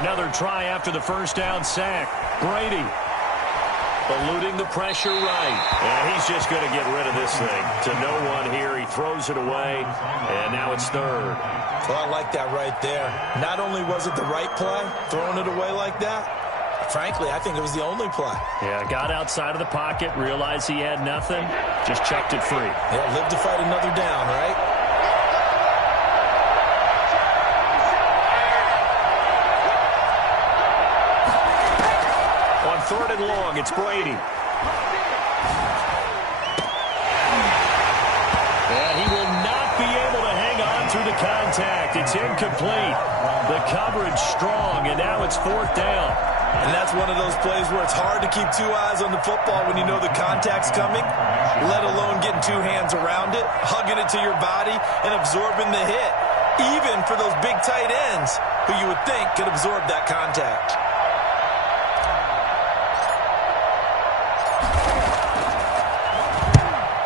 Another try after the first down sack. Brady eluding the pressure right. And he's just going to get rid of this thing to no one here. He throws it away, and now it's third. Well, I like that right there. Not only was it the right play, throwing it away like that, frankly, I think it was the only play. Yeah, got outside of the pocket, realized he had nothing, just chucked it free. Yeah, live to fight another down, right? On third and long, it's Brady. And he will not be able to hang on through the contact. It's incomplete. The coverage strong, and now it's fourth down. And that's one of those plays where it's hard to keep two eyes on the football when you know the contact's coming, let alone getting two hands around it, hugging it to your body, and absorbing the hit, even for those big tight ends who you would think could absorb that contact.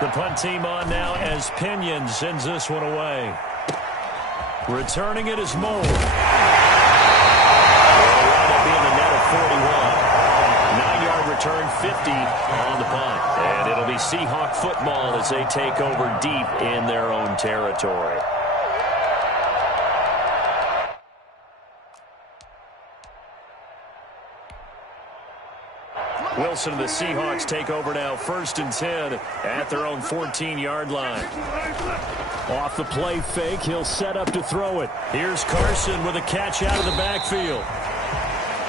The punt team on now as Pinion sends this one away. Returning it is Moore. That'll be in the net of 41. 9-yard return, 50 on the punt. And it'll be Seahawk football as they take over deep in their own territory. Wilson and the Seahawks take over now, 1st and 10 at their own 14-yard line. Off the play fake, he'll set up to throw it. Here's Carson with a catch out of the backfield.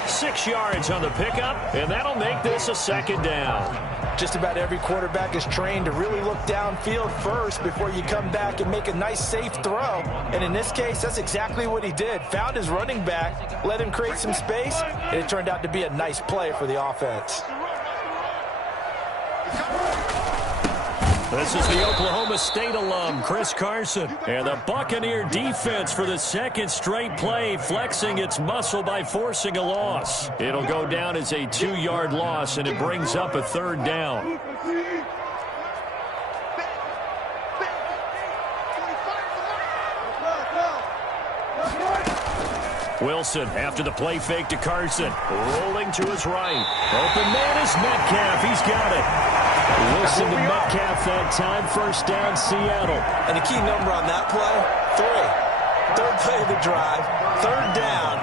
6 yards on the pickup, and that'll make this a second down. Just about every quarterback is trained to really look downfield first before you come back and make a nice, safe throw. And in this case, that's exactly what he did. Found his running back, let him create some space, and it turned out to be a nice play for the offense. This is the Oklahoma State alum, Chris Carson. And the Buccaneer defense for the second straight play, flexing its muscle by forcing a loss. It'll go down as a 2-yard loss, and it brings up a third down. Wilson after the play fake to Carson. Rolling to his right. Open man is Metcalf. He's got it. Wilson to Metcalf that time. First down, Seattle. And the key number on that play, 3. Third play of the drive. Third down.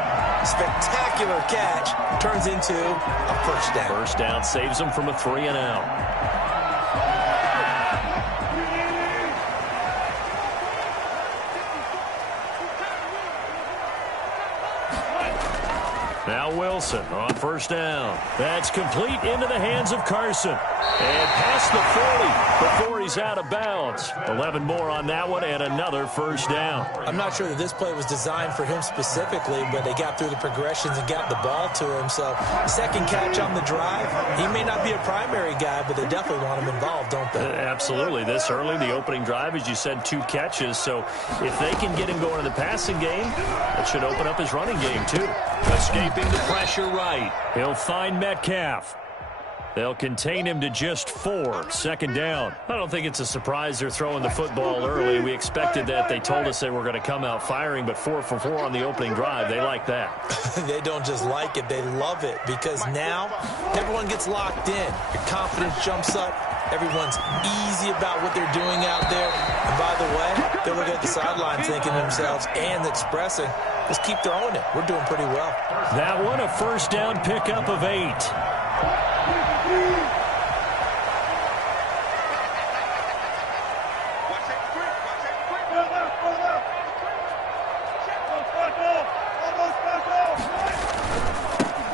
Spectacular catch. Turns into a first down. First down saves him from a 3-and-out. Now Wilson on first down. That's complete into the hands of Carson. And past the 40 before he's out of bounds. 11 more on that one and another first down. I'm not sure that this play was designed for him specifically, but they got through the progressions and got the ball to him. So second catch on the drive. He may not be a primary guy, but they definitely want him involved, don't they? Absolutely. This early, the opening drive, as you said, 2 catches. So if they can get him going in the passing game, that should open up his running game too. Escaping the pressure right. He'll find Metcalf. They'll contain him to just 4. Second down. I don't think it's a surprise they're throwing the football early. We expected that. They told us they were going to come out firing, but 4 for 4 on the opening drive. They like that. They don't just like it. They love it because now everyone gets locked in. Your confidence jumps up. Everyone's easy about what they're doing out there. And by the way, they're looking at the sideline thinking to themselves and expressing, just keep throwing it. We're doing pretty well. That one, a first down pickup of 8.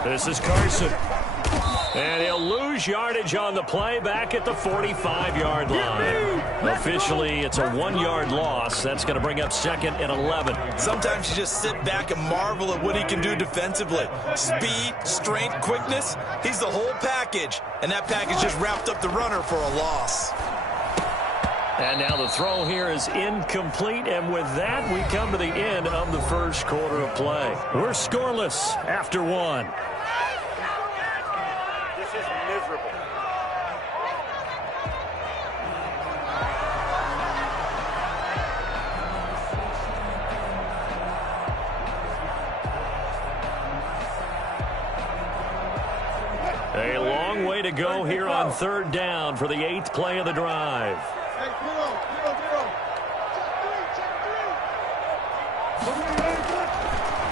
This is Carson. And he'll lose yardage on the play back at the 45-yard line. Officially, it's a 1-yard loss. That's going to bring up 2nd and 11. Sometimes you just sit back and marvel at what he can do defensively. Speed, strength, quickness. He's the whole package. And that package just wrapped up the runner for a loss. And now the throw here is incomplete. And with that, we come to the end of the first quarter of play. We're scoreless after 1. to go here on third down for the 8th play of the drive.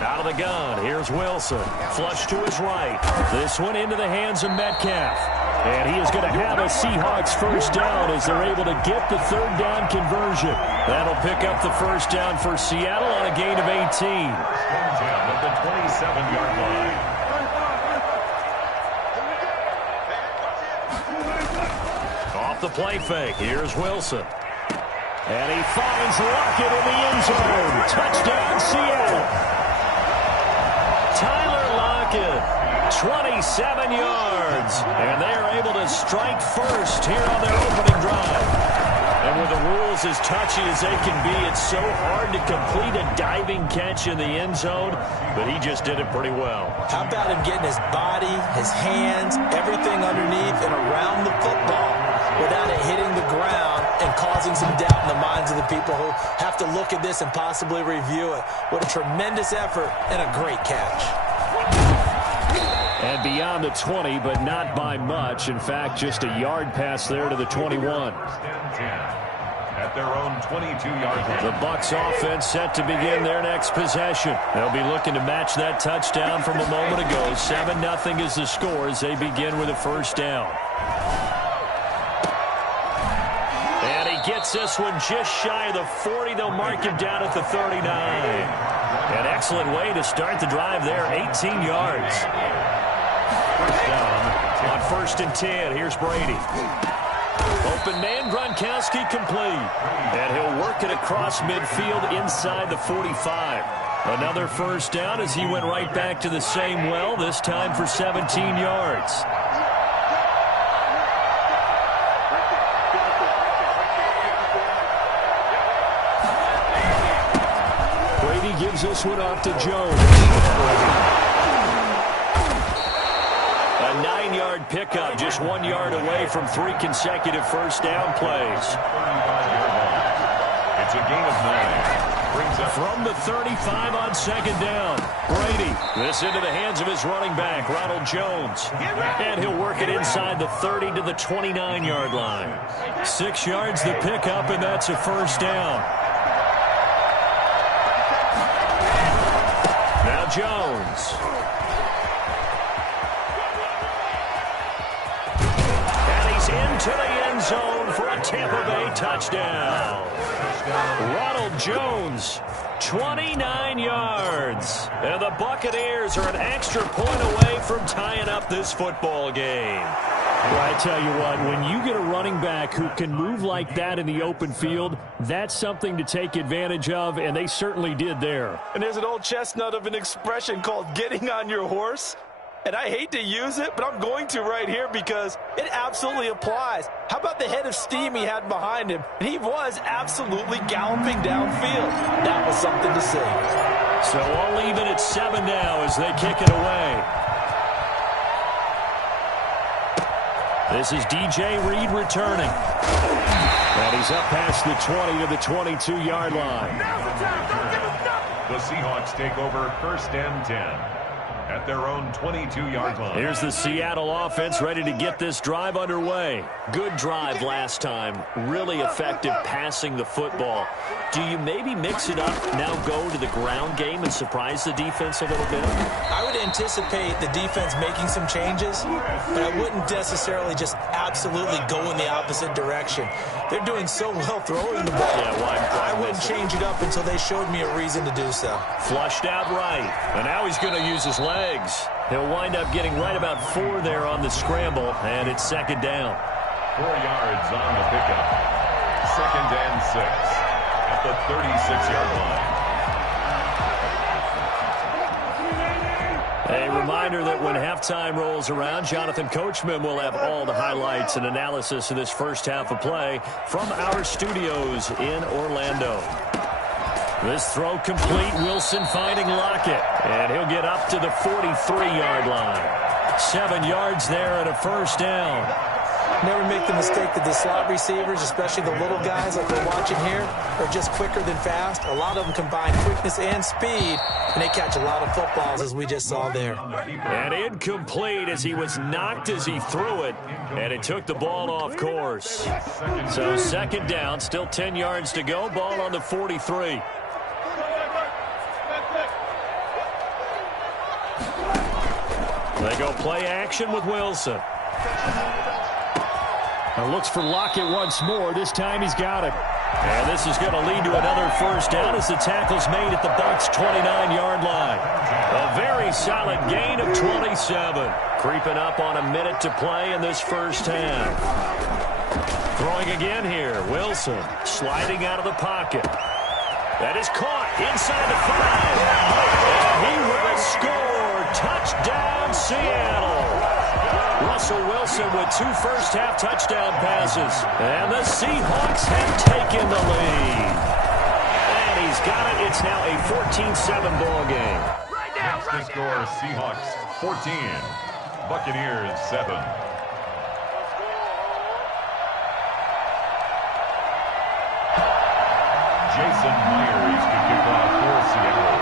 Out of the gun, here's Wilson. Flush to his right. This one into the hands of Metcalf. And he is going to have a Seahawks first down as they're able to get the third down conversion. That'll pick up the first down for Seattle on a gain of 18. Down at the 27-yard line. Off the play fake, here's Wilson. And he finds Lockett in the end zone. Touchdown, Seattle. Tyler Lockett, 27 yards. And they are able to strike first here on their opening drive. And with the rules as touchy as they can be, it's so hard to complete a diving catch in the end zone, but he just did it pretty well. How about him getting his body, his hands, everything underneath and around the football without it hitting the ground and causing some doubt in the minds of the people who have to look at this and possibly review it. What a tremendous effort and a great catch. And beyond the 20, but not by much. In fact, just a yard pass there to the 21. At their own 22-yard line. The Bucs offense set to begin their next possession. They'll be looking to match that touchdown from a moment ago. 7-0 is the score as they begin with a first down. And he gets this one just shy of the 40. They'll mark him down at the 39. An excellent way to start the drive there. 18 yards. First down. On 1st and 10, here's Brady. Open man, Gronkowski complete. And he'll work it across midfield inside the 45. Another first down as he went right back to the same well, this time for 17 yards. Brady gives this one off to Jones. A 9-yard pickup, just 1 yard away from 3 consecutive first down plays. It's a gain of 9. Brings up From the 35 on 2nd down. Brady, this into the hands of his running back, Ronald Jones. And he'll work it inside the 30 to the 29-yard line. 6 yards the pickup, and that's a first down. Now Jones. Into the end zone for a Tampa Bay touchdown. Ronald Jones, 29 yards. And the Buccaneers are an extra point away from tying up this football game. Well, I tell you what, when you get a running back who can move like that in the open field, that's something to take advantage of, and they certainly did there. And there's an old chestnut of an expression called getting on your horse. And I hate to use it, but I'm going to right here because it absolutely applies. How about the head of steam he had behind him? He was absolutely galloping downfield. That was something to see. So all even at 7 now as they kick it away. This is DJ Reed returning. And he's up past the 20 to the 22-yard line. the Seahawks take over 1st and 10. At their own 22-yard line. Here's the Seattle offense ready to get this drive underway. Good drive last time. Really effective passing the football. Do you maybe mix it up, now go to the ground game and surprise the defense a little bit? I would anticipate the defense making some changes, but I wouldn't necessarily just absolutely go in the opposite direction. They're doing so well throwing the ball. Yeah, why I wouldn't change it up until they showed me a reason to do so. Flushed out right. And now he's going to use his legs. He'll wind up getting right about 4 there on the scramble, and it's 2nd down. 4 yards on the pickup. 2nd and 6 at the 36-yard line. A reminder that when halftime rolls around, Jonathan Coachman will have all the highlights and analysis of this first half of play from our studios in Orlando. This throw complete. Wilson finding Lockett. And he'll get up to the 43-yard line. 7 yards there and a first down. Never make the mistake that the slot receivers, especially the little guys like we're watching here, are just quicker than fast. A lot of them combine quickness and speed, and they catch a lot of footballs, as we just saw there. And incomplete as he was knocked as he threw it, and it took the ball off course. So second down, still 10 yards to go, ball on the 43. They go play action with Wilson. Looks for Lockett once more. This time he's got it. And this is going to lead to another first down as the tackle's made at the Bucs' 29-yard line. A very solid gain of 27. Creeping up on a minute to play in this first half. Throwing again here. Wilson sliding out of the pocket. That is caught inside the 5. And he will score. Touchdown, Seattle. Russell Wilson with 2 first-half touchdown passes. And the Seahawks have taken the lead. And he's got it. It's now a 14-7 ball game. Next to score, Seahawks 14, Buccaneers 7. Jason Myers to kick off for Seattle.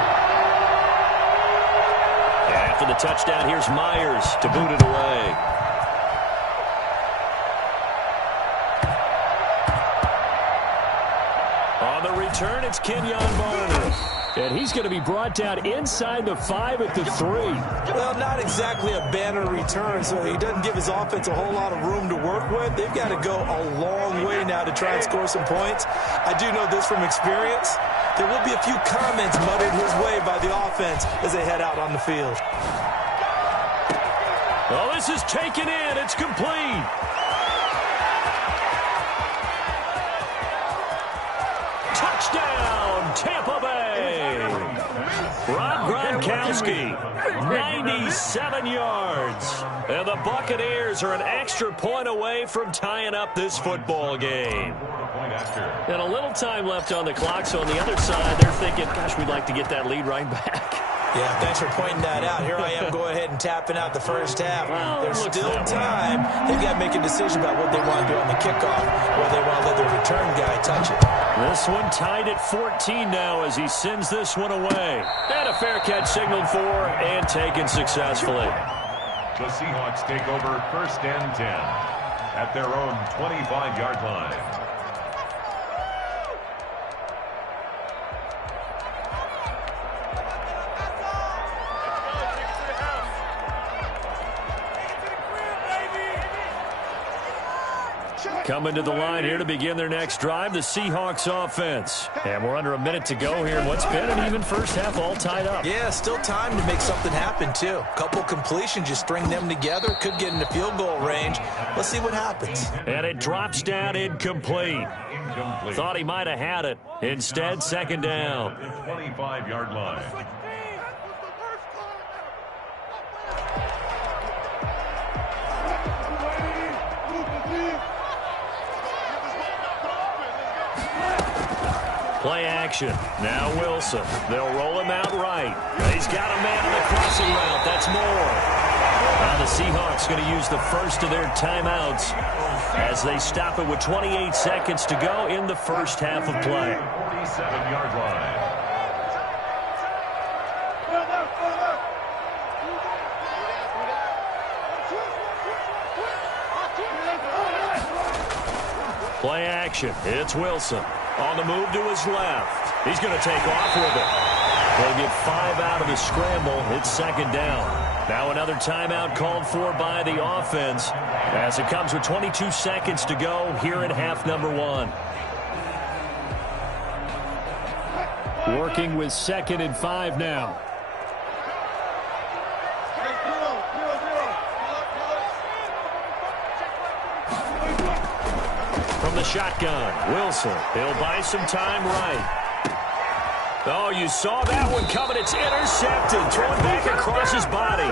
After the touchdown, here's Myers to boot it away. On the return, it's Kenyon Barner. And he's going to be brought down inside the 5 at the 3. Well, not exactly a banner return, so he doesn't give his offense a whole lot of room to work with. They've got to go a long way now to try and score some points. I do know this from experience. There will be a few comments muttered his way by the offense as they head out on the field. Well, this is taken in. It's complete. Touchdown, Tampa Bay. Rob Gronkowski, 97 yards. And the Buccaneers are an extra point away from tying up this football game. And a little time left on the clock, so on the other side, they're thinking, gosh, we'd like to get that lead right back. Yeah, thanks for pointing that out. Here I am going ahead and tapping out the first half. There's still time. They've got to make a decision about what they want to do on the kickoff, whether they want to let the return guy touch it. This one tied at 14 now as he sends this one away. And a fair catch signaled for and taken successfully. The Seahawks take over first and 10 at their own 25-yard line. Coming to the line here to begin their next drive, the Seahawks offense. And we're under a minute to go here in what's been an even first half, all tied up. Yeah, still time to make something happen, too. Couple completions, you string them together, could get into field goal range. Let's see what happens. And it drops down incomplete. Thought he might have had it. Instead, second down. 25-yard line. Play action. Now Wilson. They'll roll him out right. He's got a man on the crossing route. That's more. Now the Seahawks going to use the first of their timeouts as they stop it with 28 seconds to go in the first half of play. 47-yard line. Play action. It's Wilson. On the move to his left. He's going to take off with it. They'll get 5 out of the scramble. It's second down. Now another timeout called for by the offense as it comes with 22 seconds to go here in half number 1. Working with 2nd and 5 now. From the shotgun, Wilson. He'll buy some time right. Oh, you saw that one coming. It's intercepted. Thrown back across his body.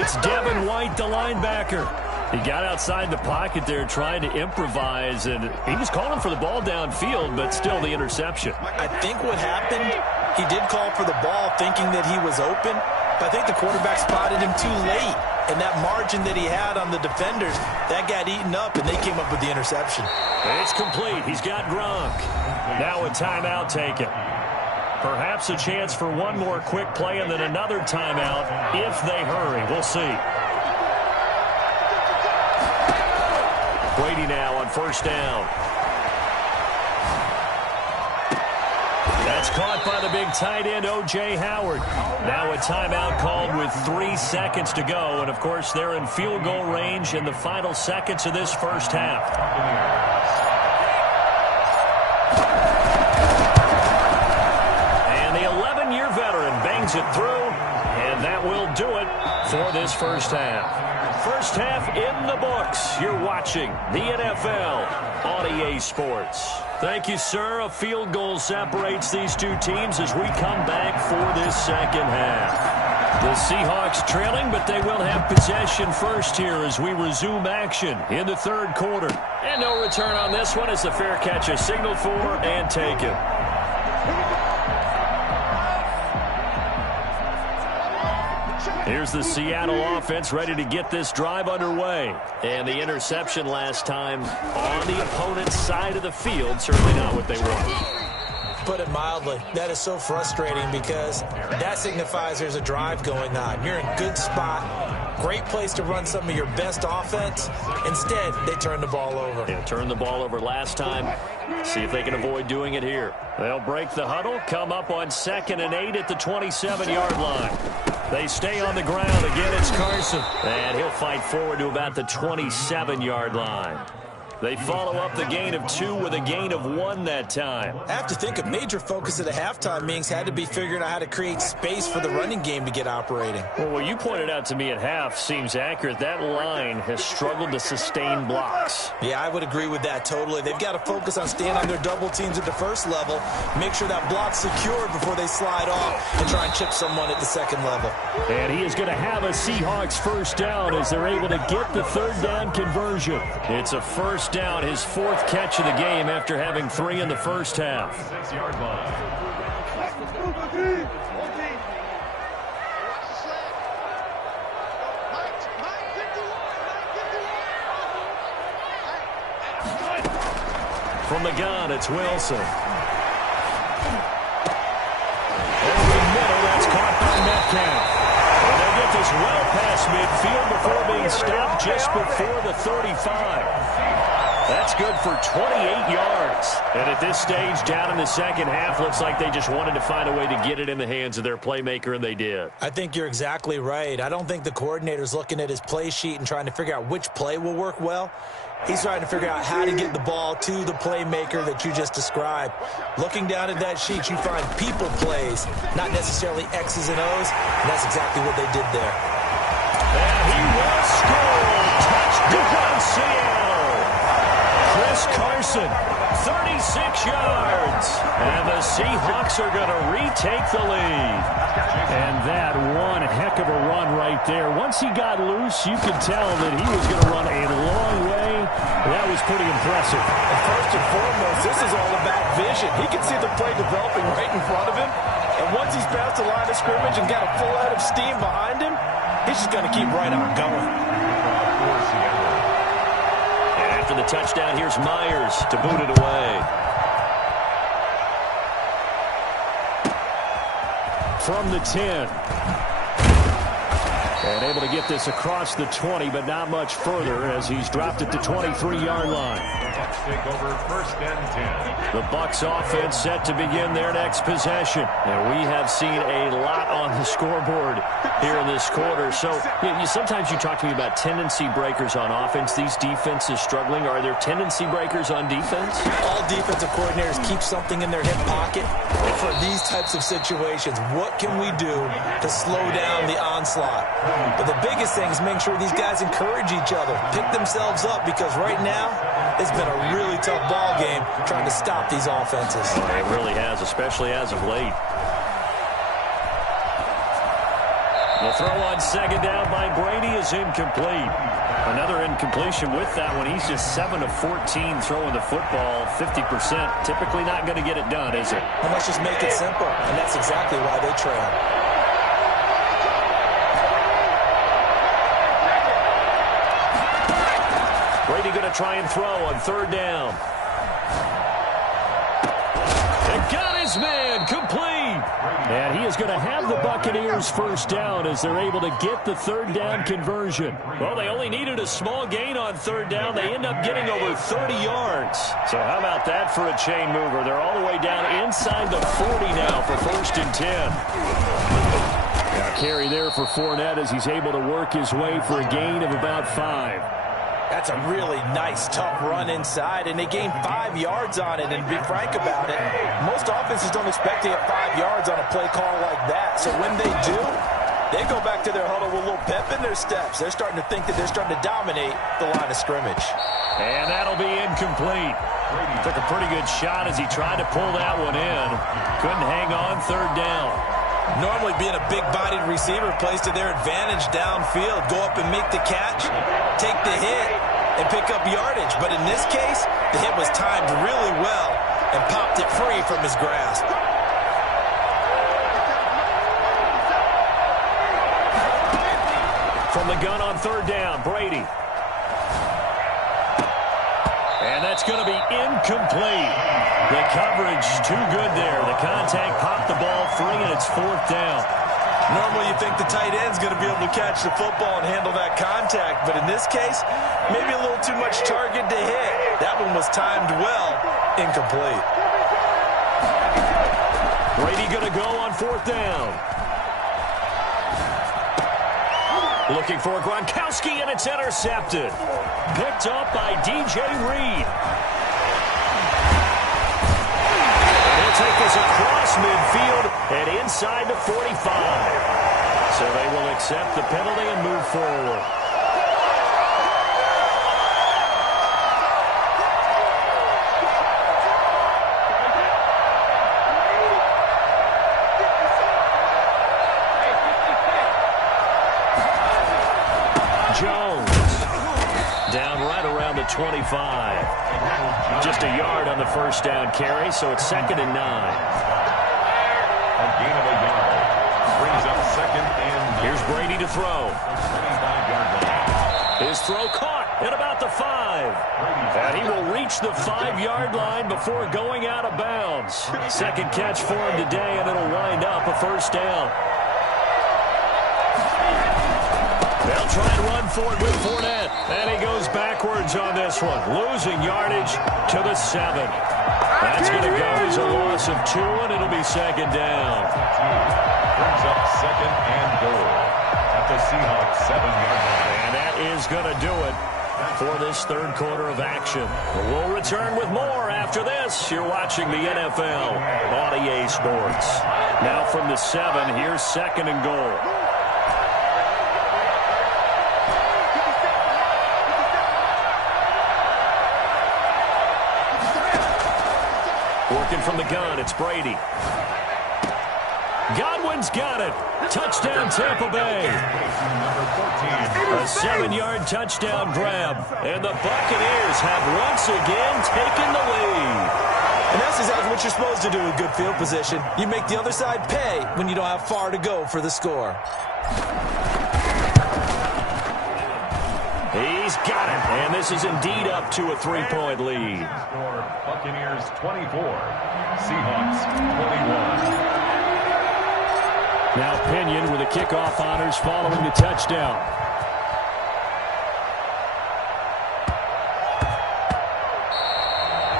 It's Devin White, the linebacker. He got outside the pocket there trying to improvise, and he was calling for the ball downfield, but still the interception. I think what happened, he did call for the ball thinking that he was open, but I think the quarterback spotted him too late. and that margin that he had on the defenders, that got eaten up, and they came up with the interception. It's complete. He's got Gronk. Now a timeout taken. Perhaps a chance for one more quick play and then another timeout if they hurry. We'll see. Brady now on first down. That's caught by the big tight end, O.J. Howard. Now a timeout called with 3 seconds to go. And, of course, they're in field goal range in the final seconds of this first half. And the 11-year veteran bangs it through. And that will do it for this first half. First half in the books. You're watching the NFL on EA Sports. Thank you, sir. A field goal separates these two teams as we come back for this second half. The Seahawks trailing, but they will have possession first here as we resume action in the third quarter. And no return on this one as the fair catch is signaled for and taken. Here's the Seattle offense ready to get this drive underway. And the interception last time on the opponent's side of the field, certainly not what they want. Put it mildly, that is so frustrating because that signifies there's a drive going on. You're in a good spot, great place to run some of your best offense. Instead, they turn the ball over. Yeah, turned the ball over last time. See if they can avoid doing it here. They'll break the huddle, come up on 2nd and 8 at the 27-yard line. They stay on the ground. Again, it's Carson. And he'll fight forward to about the 27-yard line. They follow up the gain of 2 with a gain of 1 that time. I have to think a major focus of the halftime meetings had to be figuring out how to create space for the running game to get operating. Well, what you pointed out to me at half seems accurate. That line has struggled to sustain blocks. Yeah, I would agree with that totally. They've got to focus on staying on their double teams at the first level, make sure that block's secured before they slide off and try and chip someone at the second level. And he is going to have a Seahawks first down as they're able to get the third down conversion. It's a first down, his 4th catch of the game after having 3 in the first half. 6-yard line. From the gun, it's Wilson. Over the middle, that's caught by Metcalf. And they get this well past midfield before being stopped just before the 35. That's good for 28 yards. And at this stage, down in the second half, looks like they just wanted to find a way to get it in the hands of their playmaker, and they did. I think you're exactly right. I don't think the coordinator's looking at his play sheet and trying to figure out which play will work well. He's trying to figure out how to get the ball to the playmaker that you just described. Looking down at that sheet, you find people plays, not necessarily X's and O's, and that's exactly what they did there. And he will score. Touchdown, Seattle. Chris Carson, 36 yards. And the Seahawks are going to retake the lead. And that one heck of a run right there. Once he got loose, you could tell that he was going to run a long way. That was pretty impressive. And first and foremost, this is all about vision. He can see the play developing right in front of him. And once he's past the line of scrimmage and got a full head of steam behind him, he's just going to keep right on going. And after the touchdown, here's Myers to boot it away. From the 10. And able to get this across the 20, but not much further as he's dropped it to 23-yard line. Bucks take over 1st and 10. The Bucks offense set to begin their next possession. And we have seen a lot on the scoreboard here in this quarter. So sometimes you talk to me about tendency breakers on offense. These defenses struggling. Are there tendency breakers on defense? All defensive coordinators keep something in their hip pocket for these types of situations. What can we do to slow down the onslaught? But the biggest thing is make sure these guys encourage each other, pick themselves up, because right now it's been a really tough ball game trying to stop these offenses. It really has, especially as of late. The throw on second down by Brady is incomplete. Another incompletion with that one. He's just 7 of 14 throwing the football, 50%. Typically not going to get it done, is it? And let's just make it simple, and that's exactly why they trail. now try and throw on third down. And got his man complete. And he is going to have the Buccaneers first down as they're able to get the third down conversion. Well, they only needed a small gain on third down. They end up getting over 30 yards. So how about that for a chain mover? They're all the way down inside the 40 now for 1st and 10. Now carry there for Fournette as he's able to work his way for a gain of about 5. That's a really nice, tough run inside, and they gained 5 yards on it. And to be frank about it, most offenses don't expect to get 5 yards on a play call like that. So when they do, they go back to their huddle with a little pep in their steps. They're starting to think that they're starting to dominate the line of scrimmage. And that'll be incomplete. Took a pretty good shot as he tried to pull that one in. Couldn't hang on third down. Normally being a big-bodied receiver plays to their advantage downfield. Go up and make the catch, take the hit, and pick up yardage. But in this case, the hit was timed really well and popped it free from his grasp. From the gun on third down, Brady. And that's going to be incomplete. The coverage too good there. The contact popped the ball free, and it's 4th down. Normally you think the tight end's going to be able to catch the football and handle that contact, but in this case, maybe a little too much target to hit. That one was timed well, incomplete. Brady going to go on 4th down. Looking for Gronkowski, and it's intercepted. Picked up by DJ Reed. They'll take this across midfield and inside the 45. So they will accept the penalty and move forward. Down right around the 25. Just a yard on the first down carry, so it's 2nd and 9. A gain of a yard. Brings up 2nd and 9. Here's Brady to throw. 25-yard line. His throw caught at about the 5. And he will reach the 5-yard line before going out of bounds. Second catch for him today, and it'll wind up a first down. They'll try and run for it with Fournette. And he goes backwards on this one. Losing yardage to the 7. That's going to go as a loss of 2, and it'll be 2nd down. Brings up 2nd and goal at the Seahawks 7-yard line. And that is going to do it for this third quarter of action. We'll return with more after this. You're watching the NFL on EA Sports. Now from the 7, here's 2nd and goal. Working from the gun, it's Brady. Godwin's got it. Touchdown, Tampa Bay. A 7-yard touchdown grab. And the Buccaneers have once again taken the lead. And that's exactly what you're supposed to do with good field position. You make the other side pay when you don't have far to go for the score. He's got it. And this is indeed up to a 3-point lead. Score Buccaneers 24, Seahawks 21. Now Pinion with the kickoff honors following the touchdown.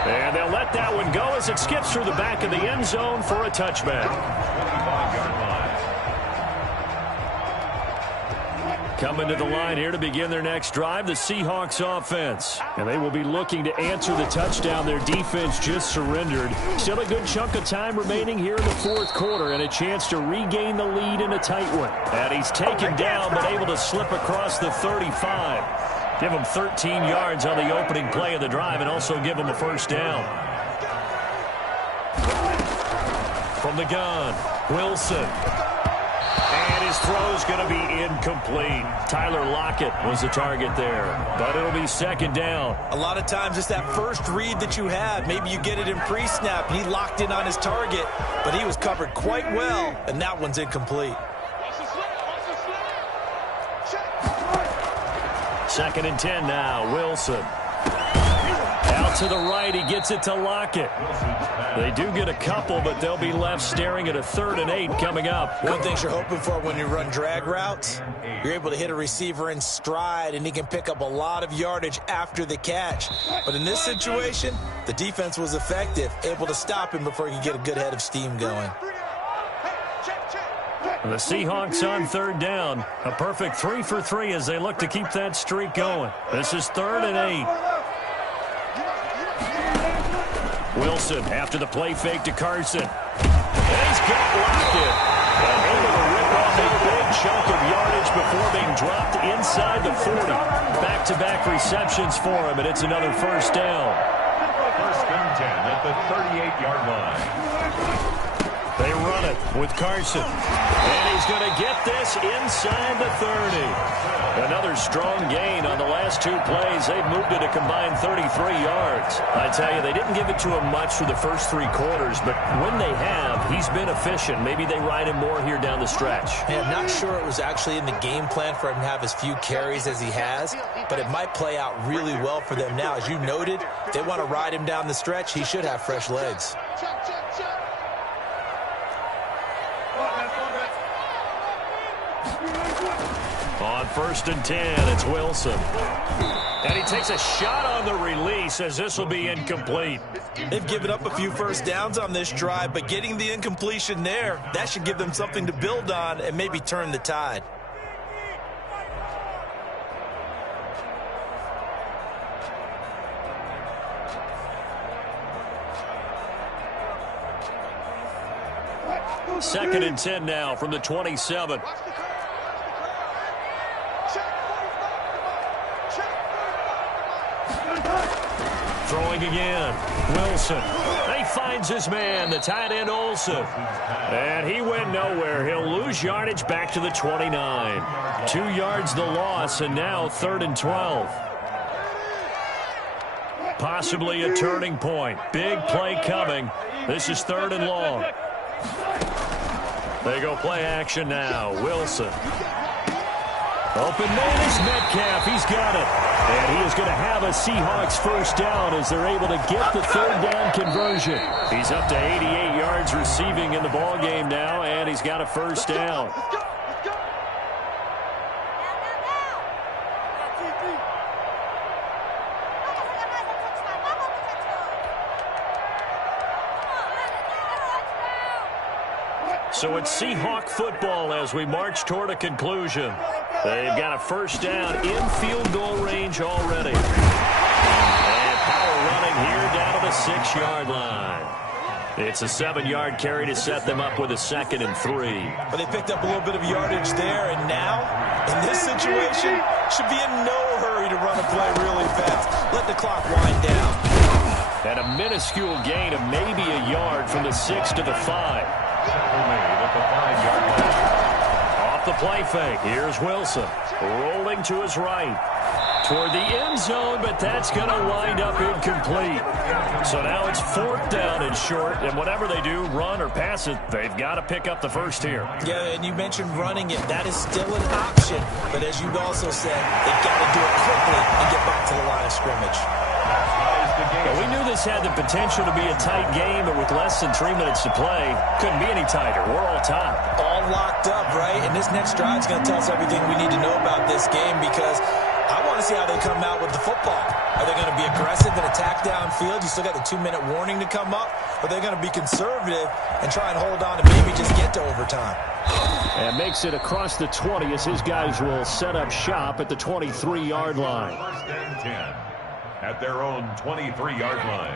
And they'll let that one go as it skips through the back of the end zone for a touchback. 25-yard line. Coming to the line here to begin their next drive, the Seahawks offense. And they will be looking to answer the touchdown their defense just surrendered. Still a good chunk of time remaining here in the fourth quarter and a chance to regain the lead in a tight one. And he's taken down but able to slip across the 35. Give him 13 yards on the opening play of the drive and also give him a first down. From the gun, Wilson. And his throw's going to be incomplete. Tyler Lockett was the target there, but it'll be second down. A lot of times it's that first read that you have. Maybe you get it in pre-snap, and he locked in on his target, but he was covered quite well, and that one's incomplete. Second and 10 now, Wilson. Out to the right, he gets it to Lockett. They do get a couple, but they'll be left staring at a 3rd and 8 coming up. One thing you're hoping for when you run drag routes, you're able to hit a receiver in stride, and he can pick up a lot of yardage after the catch. But in this situation, the defense was effective, able to stop him before he could get a good head of steam going. The Seahawks on 3rd down. A perfect 3 for 3 as they look to keep that streak going. This is 3rd and 8. Wilson after the play fake to Carson. And he's got Lockett. And able to rip off a big chunk of yardage before being dropped inside the 40. Back-to-back receptions for him, and it's another 1st down. 1st and 10 at the 38-yard line. They run it with Carson. And he's going to get this inside the 30. Another strong gain on the last 2 plays. They've moved it a combined 33 yards. I tell you, they didn't give it to him much for the first 3 quarters, but when they have, he's been efficient. Maybe they ride him more here down the stretch. Yeah, I'm not sure it was actually in the game plan for him to have as few carries as he has, but it might play out really well for them now. As you noted, they want to ride him down the stretch. He should have fresh legs. On 1st and 10, it's Wilson. And he takes a shot on the release as this will be incomplete. They've given up a few first downs on this drive, but getting the incompletion there, that should give them something to build on and maybe turn the tide. Second and 10 now from the 27. Throwing again. Wilson. He finds his man, the tight end Olsen. And he went nowhere. He'll lose yardage back to the 29. 2 yards the loss, and now 3rd and 12. Possibly a turning point. Big play coming. This is 3rd and long. They go play action now. Wilson. Open man is Metcalf. He's got it. And he is going to have a Seahawks 1st down as they're able to get the 3rd down conversion. He's up to 88 yards receiving in the ball game now, and he's got a 1st down. So it's Seahawk football as we march toward a conclusion. They've got a 1st down in field goal range already. And power running here down to the 6-yard line. It's a 7-yard carry to set them up with a 2nd and 3. But they picked up a little bit of yardage there, and now, in this situation, should be in no hurry to run a play really fast. Let the clock wind down. And a minuscule gain of maybe a yard from the 6 to the 5. Off the play fake. Here's Wilson. Rolling to his right. Toward the end zone, but that's going to wind up incomplete. So now it's 4th down and short, and whatever they do, run or pass it, they've got to pick up the 1st here. Yeah, and you mentioned running it. That is still an option. But as you also said, they've got to do it quickly and get back to the line of scrimmage. Well, we knew this had the potential to be a tight game, but with less than 3 minutes to play, couldn't be any tighter. We're all tied. All locked up, right? And this next drive is going to tell us everything we need to know about this game because I want to see how they come out with the football. Are they going to be aggressive and attack downfield? You still got the 2-minute warning to come up. Or are they going to be conservative and try and hold on and maybe just get to overtime? And makes it across the 20 as his guys will set up shop at the 23-yard line. 1st and 10 at their own 23-yard line.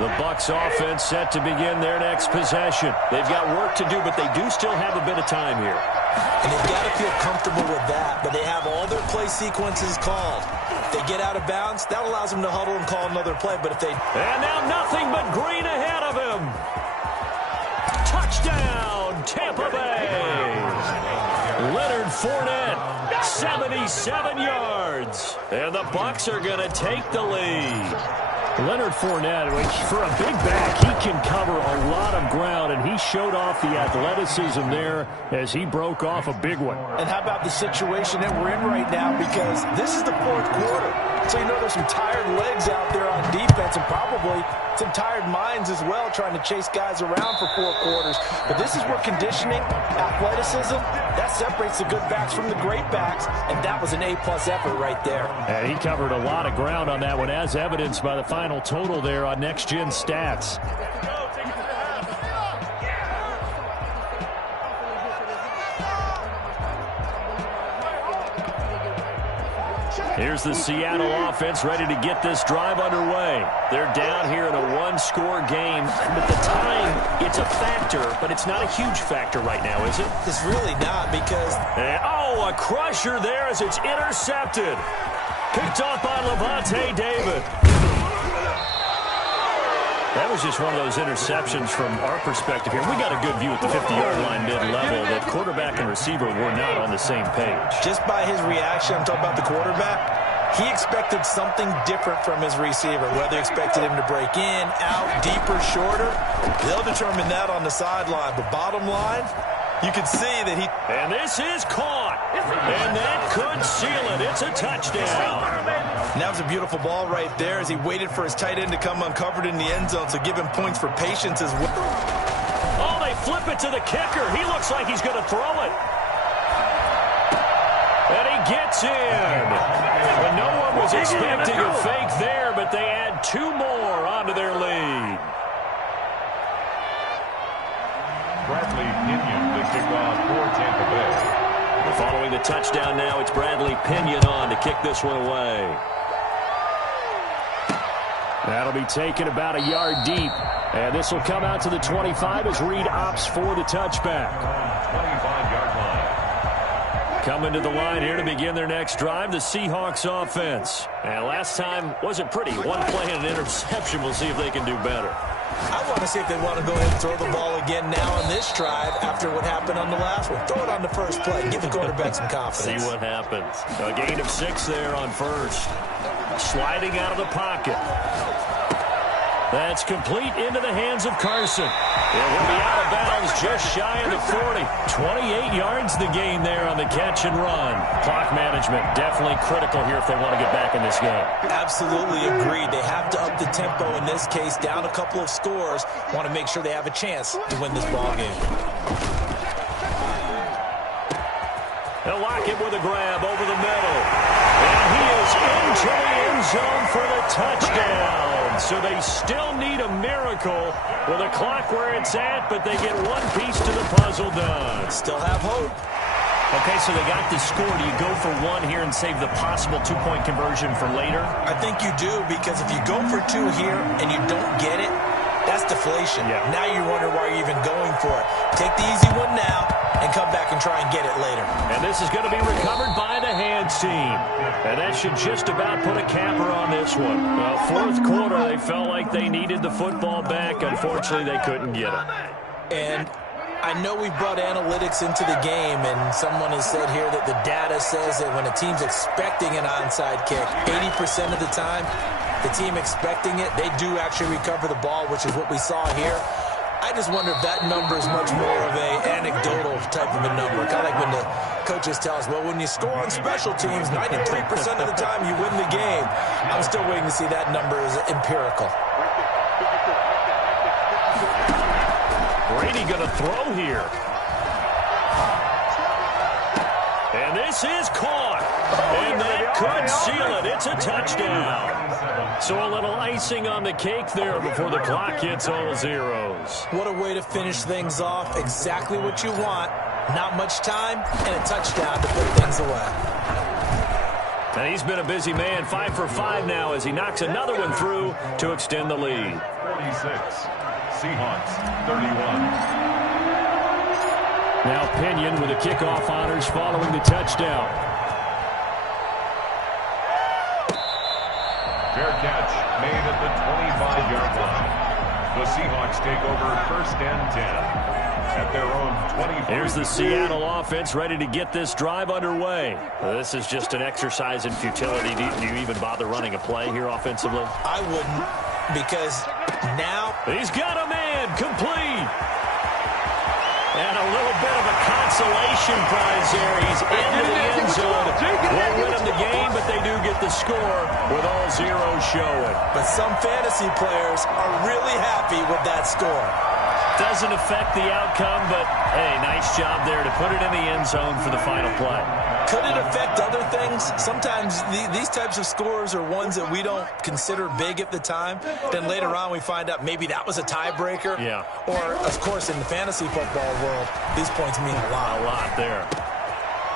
The Bucs offense set to begin their next possession. They've got work to do, but they do still have a bit of time here. And they've got to feel comfortable with that, but they have all their play sequences called. If they get out of bounds, that allows them to huddle and call another play. But if they... And now nothing but green ahead of him. Touchdown, Tampa Bay. Leonard Fournette, 77 yards. And the Bucs are going to take the lead. Leonard Fournette, which for a big back, he can cover a lot of ground, and he showed off the athleticism there as he broke off a big one. And how about the situation that we're in right now, because this is the fourth quarter. So you know there's some tired legs out there on defense and probably some tired minds as well trying to chase guys around for 4 quarters. But this is where conditioning, athleticism, that separates the good backs from the great backs, and that was an A-plus effort right there. And he covered a lot of ground on that one, as evidenced by the final total there on Next Gen Stats. Here's the Seattle offense ready to get this drive underway. They're down here in a one-score game. But the time, it's a factor, but it's not a huge factor right now, is it? It's really not because... Oh, a crusher there as it's intercepted. Picked off by Levante David. That was just one of those interceptions from our perspective here. We got a good view at the 50-yard line mid-level that quarterback and receiver were not on the same page. Just by his reaction, I'm talking about the quarterback, he expected something different from his receiver, whether he expected him to break in, out, deeper, shorter. They'll determine that on the sideline. But bottom line, you can see that he... And this is caught. And that could seal it. It's a touchdown. And that was a beautiful ball right there as he waited for his tight end to come uncovered in the end zone, so give him points for patience as well. Oh, they flip it to the kicker. He looks like he's going to throw it. And he gets in. And no one was expecting a fake there, but they add 2 more onto their lead. Bradley Pinion, the kickoff for Tampa Bay. Following the touchdown now, it's Bradley Pinion on to kick this one away. That'll be taken about a yard deep. And this will come out to the 25 as Reed opts for the touchback. 25-yard line. Coming to the line here to begin their next drive, the Seahawks offense. And last time wasn't pretty. One play and an interception. We'll see if they can do better. I want to see if they want to go ahead and throw the ball again now on this drive after what happened on the last one. Throw it on the first play. Give the quarterback some confidence. See what happens. A gain of 6 there on first. Sliding out of the pocket. That's complete into the hands of Carson. It will be out of bounds just shy of the 40. 28 yards the gain there on the catch and run. Clock management definitely critical here if they want to get back in this game. Absolutely agreed. They have to up the tempo in this case, down a couple of scores. Want to make sure they have a chance to win this ball game. They'll lock it with a grab over the middle. And he is into the end zone for the touchdown. So they still need a miracle with a clock where it's at, but they get one piece to the puzzle done. Still have hope. Okay, so they got the score. Do you go for 1 here and save the possible 2-point conversion for later? I think you do, because if you go for 2 here and you don't get it, that's deflation. Yeah. Now you wonder why you're even going for it. Take the easy one now and come back and try and get it later. And this is going to be recovered by the hands team. And that should just about put a capper on this one. Well, fourth quarter, they felt like they needed the football back. Unfortunately, they couldn't get it. And I know we brought analytics into the game, and someone has said here that the data says that when a team's expecting an onside kick, 80% of the time, the team expecting it, they do actually recover the ball, which is what we saw here. I just wonder if that number is much more of a anecdotal type of a number. Kind of like when the coaches tell us, well, when you score on special teams, 93% of the time you win the game. I'm still waiting to see that number as empirical. Brady going to throw here. And this is caught. And that could seal it. It's a touchdown. So a little icing on the cake there before the clock hits all zeros. What a way to finish things off. Exactly what you want. Not much time and a touchdown to put things away. And he's been a busy man. 5 for 5 now as he knocks another one through to extend the lead. 46. Seahawks 31. Now Pinion with the kickoff honors following the touchdown. Fair catch made at the 25-yard line. The Seahawks take over 1st and 10 at their own 24. Here's the Seattle offense ready to get this drive underway. This is just an exercise in futility. Do you even bother running a play here offensively? I wouldn't. because now he's got a man complete. And a little bit of a consolation prize there. He's into the end zone. Won't win him the game, but they do get the score with all zeros showing. But some fantasy players are really happy with that score. Doesn't affect the outcome, but, hey, nice job there to put it in the end zone for the final play. Could it affect other things? Sometimes these types of scores are ones that we don't consider big at the time. Then later on we find out maybe that was a tiebreaker. Yeah. Or, of course, in the fantasy football world, these points mean a lot. A lot there.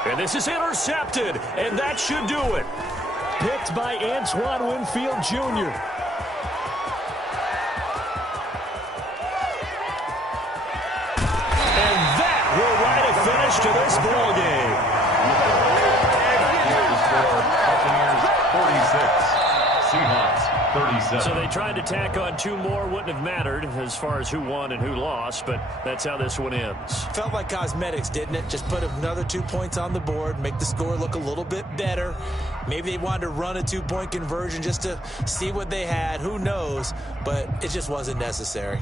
And this is intercepted, and that should do it. Picked by Antoine Winfield Jr. And that will write a finish to this ball game. Buccaneers 46, Seahawks 37. So they tried to tack on two more. Wouldn't have mattered as far as who won and who lost, but that's how this one ends. Felt like cosmetics, didn't it? Just put another 2 points on the board, make the score look a little bit better. Maybe they wanted to run a two-point conversion just to see what they had. Who knows? But it just wasn't necessary.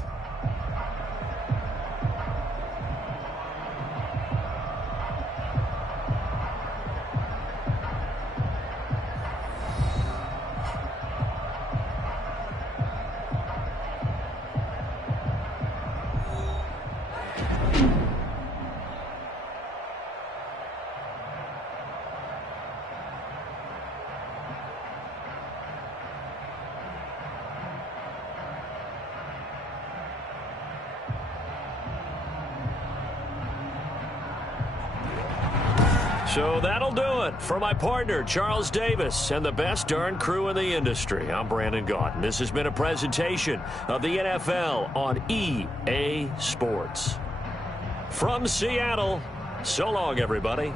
So that'll do it for my partner, Charles Davis, and the best darn crew in the industry. I'm Brandon Gaudin. This has been a presentation of the NFL on EA Sports. From Seattle, so long, everybody.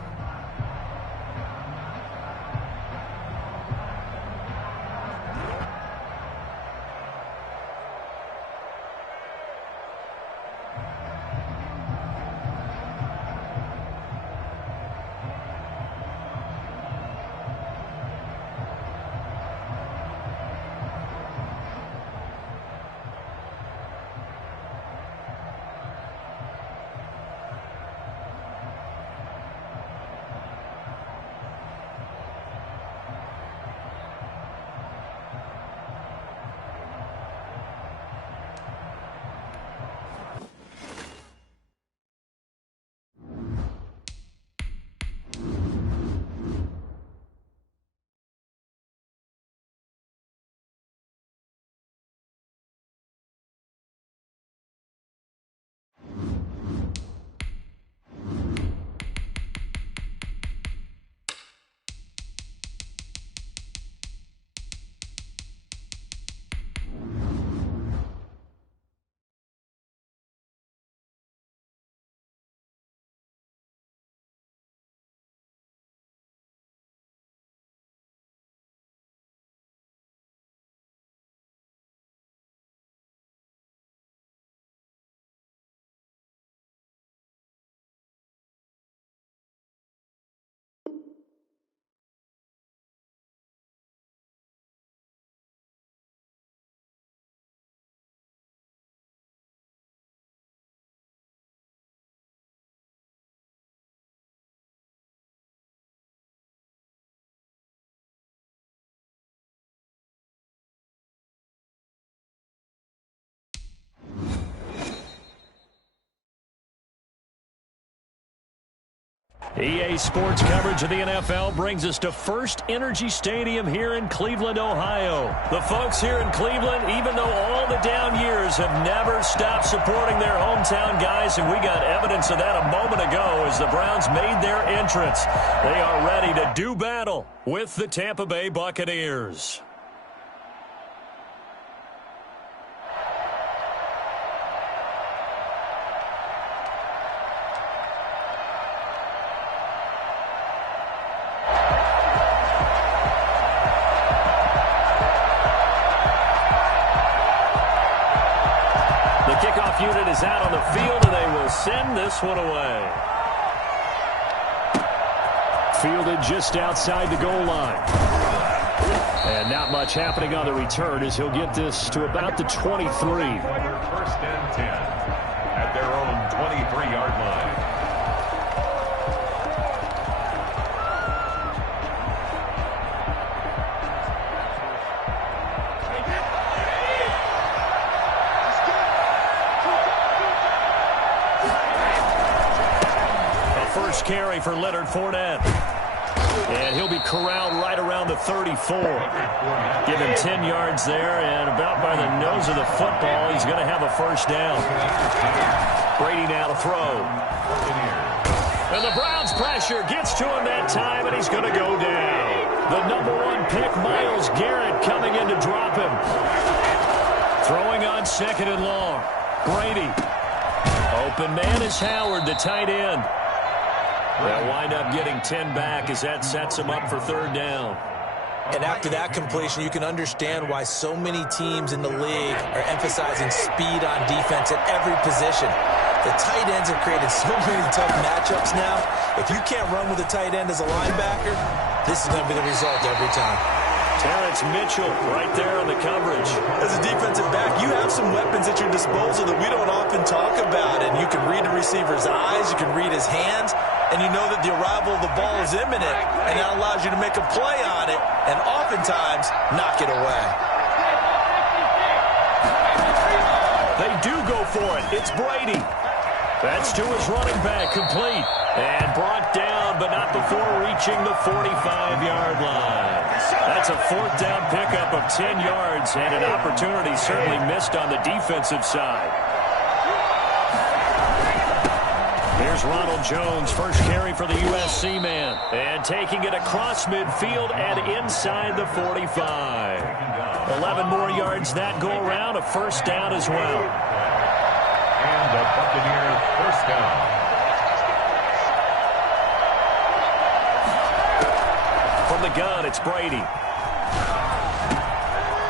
EA Sports coverage of the NFL brings us to First Energy Stadium here in Cleveland, Ohio. The folks here in Cleveland, even though all the down years, have never stopped supporting their hometown guys, and we got evidence of that a moment ago as the Browns made their entrance. They are ready to do battle with the Tampa Bay Buccaneers. Unit is out on the field, and they will send this one away. Fielded just outside the goal line. And not much happening on the return as he'll get this to about the 23. First and 10 at their own 23-yard line. First carry for Leonard Fournette. And he'll be corralled right around the 34. Give him 10 yards there, and about by the nose of the football, he's going to have a first down. Brady now to throw. And the Browns' pressure gets to him that time, and he's going to go down. The #1 pick, Myles Garrett, coming in to drop him. Throwing on 2nd and long. Brady. Open man is Howard, the tight end. They'll wind up getting 10 back as that sets him up for 3rd down. And after that completion, you can understand why so many teams in the league are emphasizing speed on defense at every position. The tight ends have created so many tough matchups now. If you can't run with a tight end as a linebacker, this is going to be the result every time. Terrence Mitchell right there on the coverage. As a defensive back, you have some weapons at your disposal that we don't often talk about. And you can read the receiver's eyes, you can read his hands, and you know that the arrival of the ball is imminent, and that allows you to make a play on it and oftentimes knock it away. They do go for it. It's Brady. That's to his running back, complete. And brought down, but not before reaching the 45-yard line. That's a 4th down pickup of 10 yards, and an opportunity certainly missed on the defensive side. Here's Ronald Jones, first carry for the USC man. And taking it across midfield and inside the 45. 11 more yards that go around, a first down as well. And the Buccaneers first down. From the gun, it's Brady.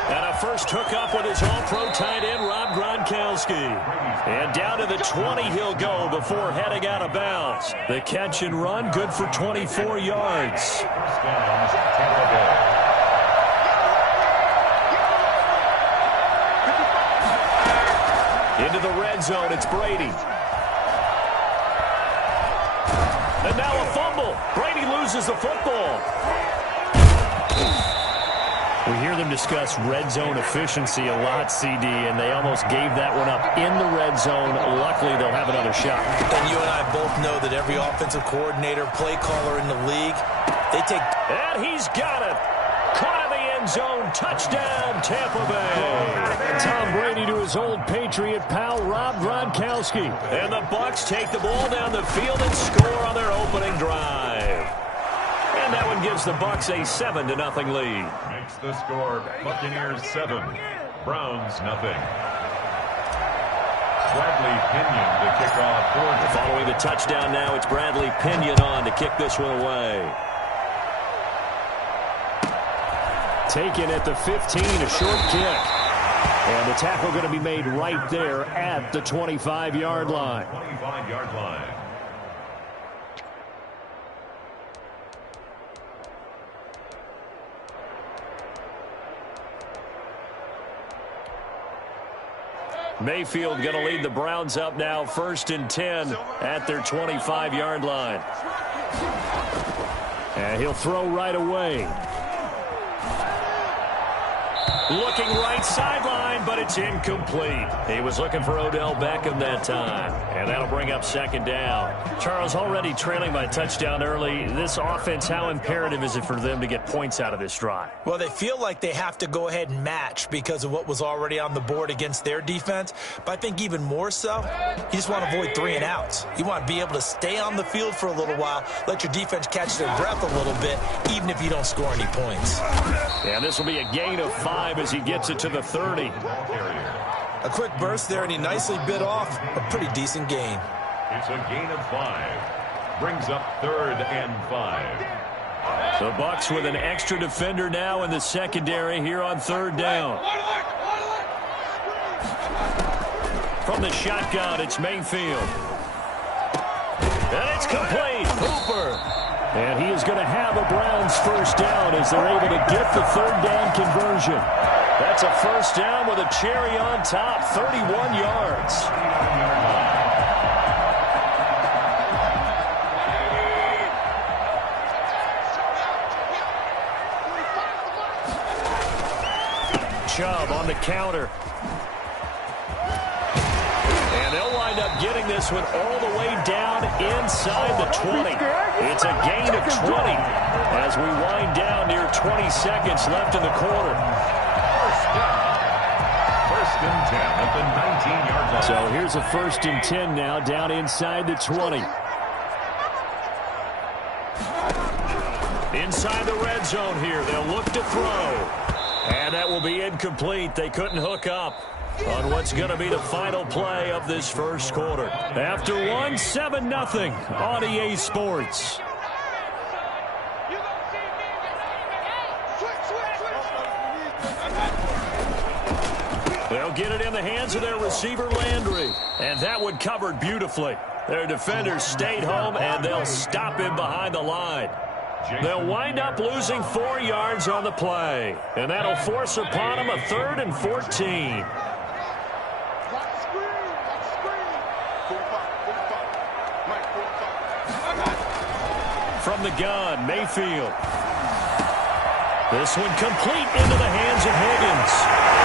And a first hookup with his all-pro tight end, Rob Gronkowski. And down to the 20 he'll go before heading out of bounds. The catch and run, good for 24 yards. First down, Tampa Bay. Into the red zone, it's Brady. And now a fumble. Brady loses the football. We hear them discuss red zone efficiency a lot, CD, and they almost gave that one up in the red zone. Luckily, they'll have another shot. And you and I both know that every offensive coordinator, play caller in the league, they take... And he's got it. Caught in the end zone. Touchdown, Tampa Bay. Tom Brady to his old Patriot pal, Rob Gronkowski. And the Bucs take the ball down the field and score on their opening drive. And that one gives the Bucs a 7-0 lead. Makes the score Buccaneers 7, Browns 0. Bradley Pinion to kick off for them. Following the touchdown now, it's Bradley Pinion on to kick this one away. Taken at the 15, a short kick. And the tackle going to be made right there at the 25-yard line. 25-yard line. Mayfield going to lead the Browns up now, 1st and 10 at their 25-yard line. And he'll throw right away. Looking right sideline, but it's incomplete. He was looking for Odell Beckham that time. And that'll bring up 2nd down. Charles, already trailing by touchdown early. This offense, how imperative is it for them to get points out of this drive? Well, they feel like they have to go ahead and match because of what was already on the board against their defense. But I think even more so, you just want to avoid 3 and outs. You want to be able to stay on the field for a little while, let your defense catch their breath a little bit, even if you don't score any points. And this will be a gain of 5 as he gets it to the 30. A quick burst there, and he nicely bit off a pretty decent gain. It's a gain of 5. Brings up 3rd and 5. The Bucs with an extra defender now in the secondary here on 3rd down. From the shotgun, it's Mayfield. And it's complete. Hooper. And he is going to have a Browns first down as they're able to get the third down conversion. That's a first down with a cherry on top, 31 yards. Chubb on the counter. And they'll wind up getting this one all the way down inside the 20. It's a gain of 20 as we wind down near 20 seconds left in the quarter. First and 10 at the 19-yard line. So here's a first and 10 now down inside the 20. Inside the red zone here. They'll look to throw. And that will be incomplete. They couldn't hook up on what's going to be the final play of this first quarter. After one, 7-0 on EA Sports. They'll get it in the hands of their receiver, Landry. And that one covered beautifully. Their defenders stayed home, and they'll stop him behind the line. They'll wind up losing 4 yards on the play. And that'll force upon them a 3rd and 14. From the gun, Mayfield. This one complete into the hands of Higgins.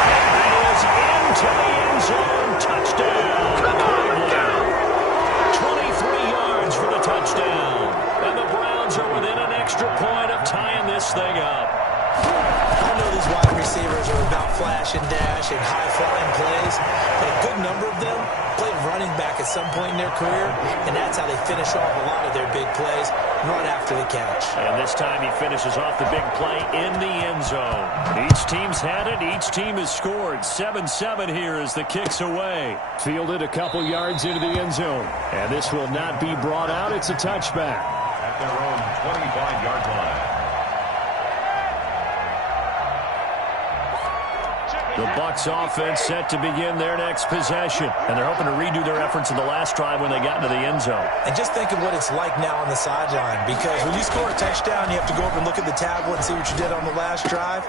And it is into the end zone. Touchdown. 23 yards for the touchdown. And the Browns are within an extra point of tying this thing up. I know these wide receivers are about flash and dash and high-flying plays, but a good number of them played running back at some point in their career, and that's how they finish off a lot of their big plays, run after the catch. And this time he finishes off the big play in the end zone. Each team's had it. Each team has scored. 7-7 here as the kick's away. Fielded a couple yards into the end zone. And this will not be brought out. It's a touchback. At their own 25-yard line. The Bucs offense set to begin their next possession. And they're hoping to redo their efforts in the last drive when they got into the end zone. And just think of what it's like now on the sideline, because when you score a touchdown, you have to go over and look at the tablet and see what you did on the last drive.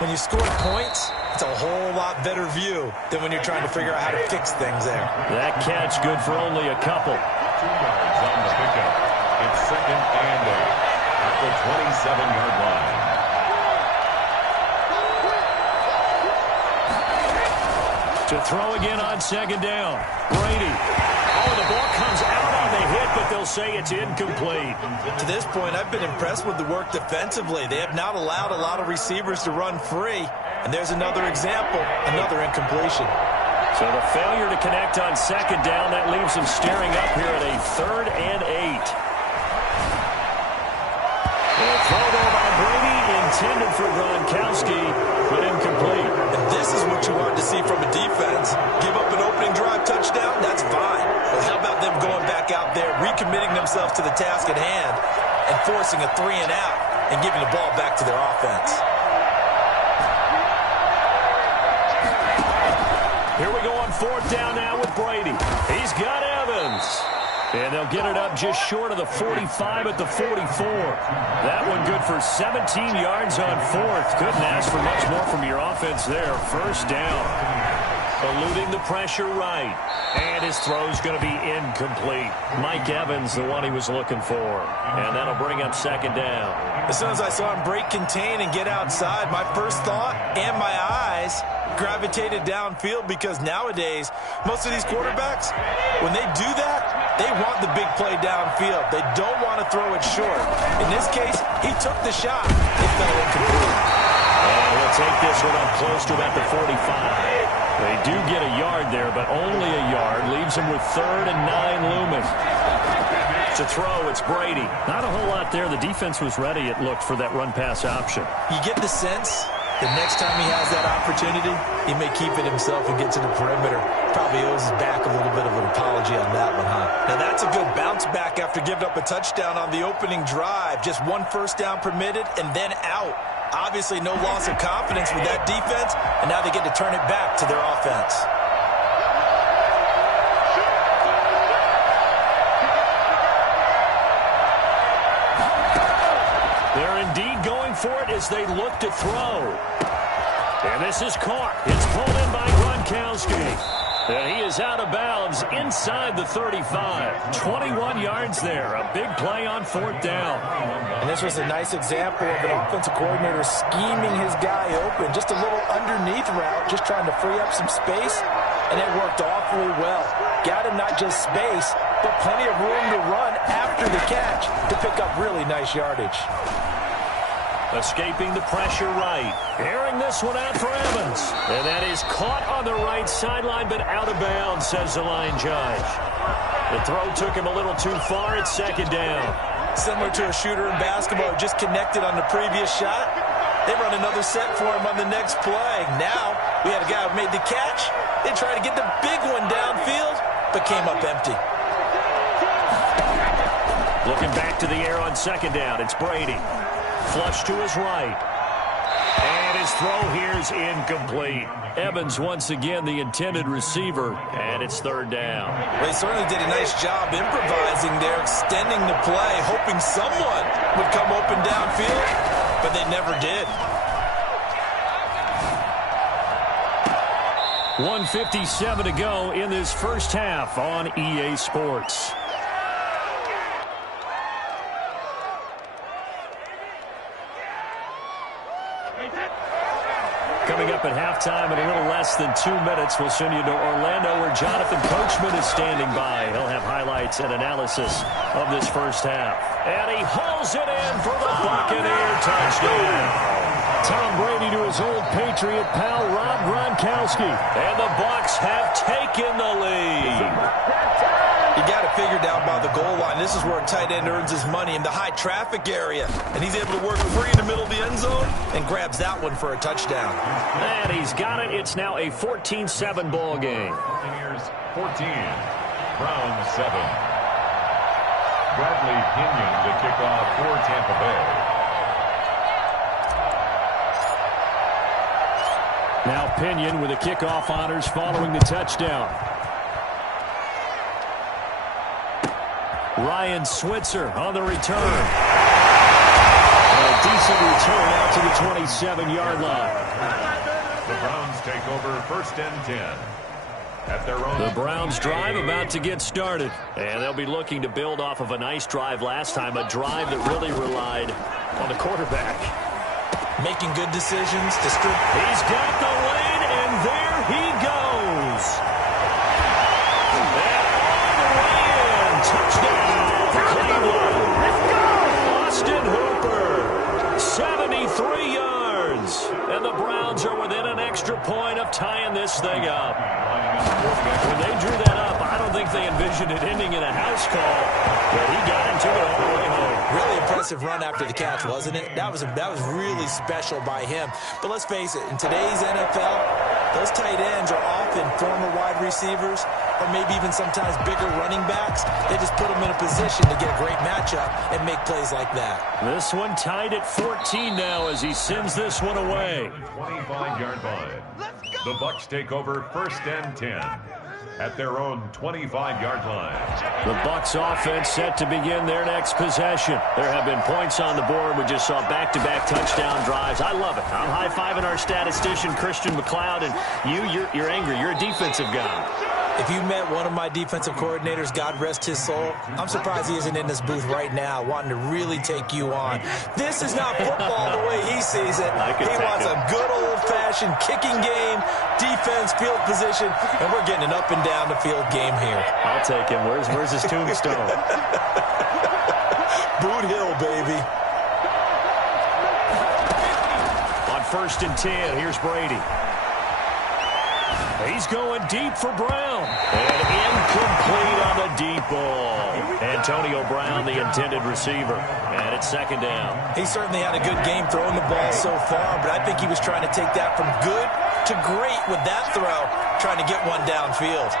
When you score points, it's a whole lot better view than when you're trying to figure out how to fix things there. That catch good for only a couple. 2 yards on the pickup. It's 2nd and 8 at the 27-yard line. To throw again on 2nd down. Brady. Oh, the ball comes out on the hit, but they'll say it's incomplete. To this point, I've been impressed with the work defensively. They have not allowed a lot of receivers to run free. And there's another example, another incompletion. So the failure to connect on 2nd down, that leaves them staring up here at a 3rd and 8. A throw there by Brady, intended for Gronkowski, but incomplete. And this is what you want to see from a defense. Give up an opening drive touchdown, that's fine. But how about them going back out there, recommitting themselves to the task at hand, and forcing a 3 and out, and giving the ball back to their offense. Here we go on 4th down now with Brady. He's got Evans. And they'll get it up just short of the 45 at the 44. That one good for 17 yards on 4th. Couldn't ask for much more from your offense there. First down. Eluding the pressure right. And his throw's going to be incomplete. Mike Evans, the one he was looking for. And that'll bring up 2nd down. As soon as I saw him break contain and get outside, my first thought and my eyes gravitated downfield, because nowadays, most of these quarterbacks, when they do that, they want the big play downfield. They don't want to throw it short. In this case, he took the shot. It fell incomplete. And he'll take this one up close to about the 45. They do get a yard there, but only a yard. Leaves him with 3rd and 9 looming. To throw, it's Brady. Not a whole lot there. The defense was ready, it looked, for that run-pass option. You get the sense the next time he has that opportunity, he may keep it himself and get to the perimeter. Probably owes his back a little bit of an apology on that one, huh? Now, that's a good bounce back after giving up a touchdown on the opening drive. Just 1 first down permitted and then out. Obviously, no loss of confidence with that defense, and now they get to turn it back to their offense. going for it as they look to throw. And this is caught. It's pulled in by Gronkowski. And he is out of bounds inside the 35. 21 yards there. A big play on 4th down. And this was a nice example of an offensive coordinator scheming his guy open. Just a little underneath route, just trying to free up some space. And it worked awfully well. Got him not just space, but plenty of room to run after the catch to pick up really nice yardage. Escaping the pressure right. Airing this one out for Evans. And that is caught on the right sideline, but out of bounds, says the line judge. The throw took him a little too far. It's 2nd down. Similar to a shooter in basketball, just connected on the previous shot. They run another set for him on the next play. Now, we had a guy who made the catch. They tried to get the big one downfield, but came up empty. Looking back to the air on 2nd down. It's Brady. Flush to his right. And his throw here is incomplete. Evans once again the intended receiver, and it's 3rd down. They certainly did a nice job improvising there, extending the play, hoping someone would come open downfield, but they never did. 1:57 to go in this first half on EA Sports. Coming up at halftime in a little less than 2 minutes, we'll send you to Orlando where Jonathan Coachman is standing by. He'll have highlights and analysis of this first half. And he hauls it in for the Buccaneer touchdown. Tom Brady to his old Patriot pal, Rob Gronkowski. And the Bucs have taken the lead. You got it figured out by the goal line. This is where a tight end earns his money, in the high traffic area. And he's able to work free in the middle of the end zone and grabs that one for a touchdown. And he's got it. It's now a 14-7 ball game. Buccaneers 14, Browns 7. Bradley Pinion to kick off for Tampa Bay. Now Pinion with the kickoff honors following the touchdown. Ryan Switzer on the return. A decent return out to the 27-yard line. The Browns take over 1st and 10. At their own. The Browns drive about to get started. And they'll be looking to build off of a nice drive last time, a drive that really relied on the quarterback. Making good decisions. He's got the lane, and there he goes. And all the way in. Touchdown, Cleveland. Let's go. Austin Hooper, 73 yards. And the Browns are within an extra point of tying this thing up. When they drew that up, I don't think they envisioned it ending in a house call, but he got into it all the way home. Really impressive run after the catch, wasn't it? That was really special by him. But let's face it, in today's NFL, those tight ends are often former wide receivers or maybe even sometimes bigger running backs. They just put them in a position to get a great matchup and make plays like that. This one tied at 14 now as he sends this one away. 25-yard line. The Bucs take over 1st and 10 at their own 25-yard line. The Bucs offense set to begin their next possession. There have been points on the board. We just saw back-to-back touchdown drives. I love it. I'm high-fiving our statistician, Christian McLeod, and you're angry. You're a defensive guy. If you met one of my defensive coordinators, God rest his soul, I'm surprised he isn't in this booth right now wanting to really take you on. This is not football the way he sees it. He wants a good old-fashioned kicking game, defense, field position, and we're getting an up-and-down-the-field game here. I'll take him. Where's his tombstone? Boot Hill, baby. On 1st and 10, here's Brady. He's going deep for Brown. And incomplete on the deep ball. Antonio Brown, the intended receiver. And it's 2nd down. He certainly had a good game throwing the ball so far, but I think he was trying to take that from good to great with that throw, trying to get one downfield.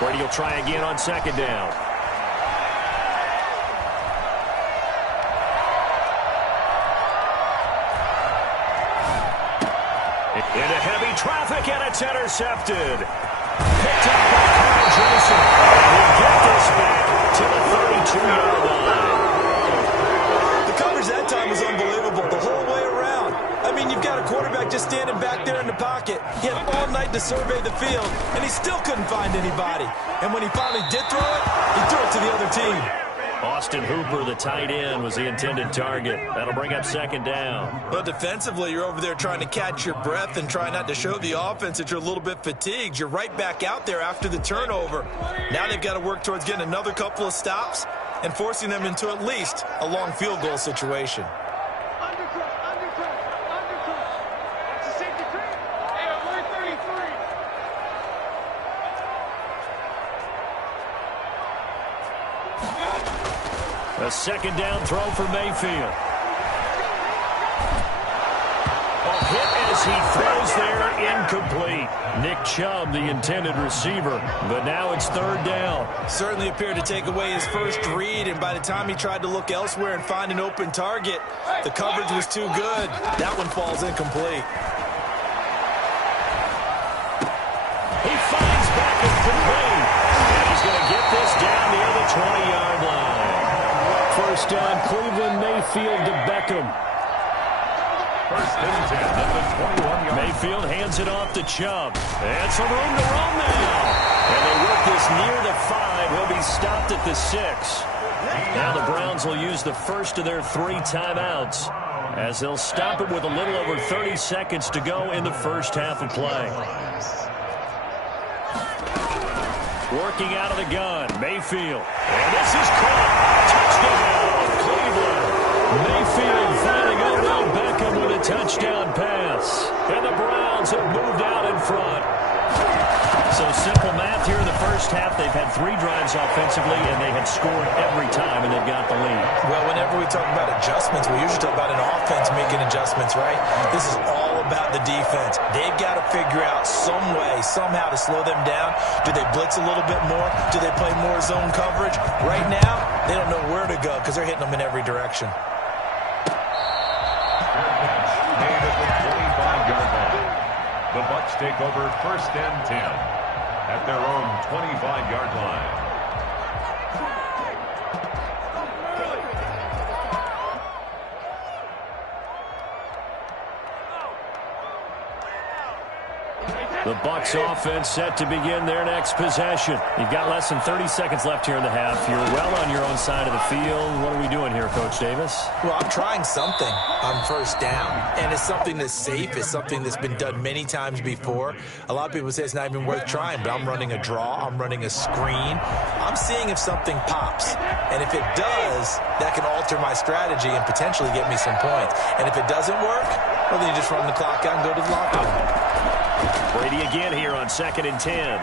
Brady will try again on 2nd down. Into heavy traffic, and it's intercepted. Picked up by Carl Joseph. And he'll get this back to the 32-yard line. The coverage that time was unbelievable the whole way around. I mean, you've got a quarterback just standing back there in the pocket. He had all night to survey the field, and he still couldn't find anybody. And when he finally did throw it, he threw it to the other team. Austin Hooper, the tight end, was the intended target. That'll bring up second down. But defensively, you're over there trying to catch your breath and try not to show the offense that you're a little bit fatigued. You're right back out there after the turnover. Now they've got to work towards getting another couple of stops and forcing them into at least a long field goal situation. A second down throw for Mayfield. A hit as he throws there, incomplete. Nick Chubb, the intended receiver, but now it's third down. Certainly appeared to take away his first read, and by the time he tried to look elsewhere and find an open target, the coverage was too good. That one falls incomplete. He finds Beckham complete. And he's going to get this down near the 20-yard line. First down, Cleveland, Mayfield to Beckham. First and 10 at the 21-yard line. Mayfield hands it off to Chubb. And some room to run now. And they work this near the 5. He'll be stopped at the 6. Now the Browns will use the first of their 3 timeouts as they'll stop it with a little over 30 seconds to go in the first half of play. Working out of the gun, Mayfield. And this is caught. Touchdown, Cleveland. Mayfield finding Odell Beckham with a touchdown pass. And the Browns have moved out in front. So simple math here in the first half. They've had 3 drives offensively, and they have scored every time, and they've got the lead. Well, whenever we talk about adjustments, we usually talk about an offense making adjustments, right? This is all about the defense. They've got to figure out some way, somehow to slow them down. Do they blitz a little bit more? Do they play more zone coverage? Right now, they don't know where to go because they're hitting them in every direction. Made at the 25-yard line. The Bucs take over first and 10 at their own 25-yard line. The Bucs offense set to begin their next possession. You've got less than 30 seconds left here in the half. You're well on your own side of the field. What are we doing here, Coach Davis? Well, I'm trying something on first down, and it's something that's safe. It's something that's been done many times before. A lot of people say it's not even worth trying, but I'm running a draw. I'm running a screen. I'm seeing if something pops, and if it does, that can alter my strategy and potentially get me some points. And if it doesn't work, well, then you just run the clock out and go to the locker room. Brady again here on second and 10. And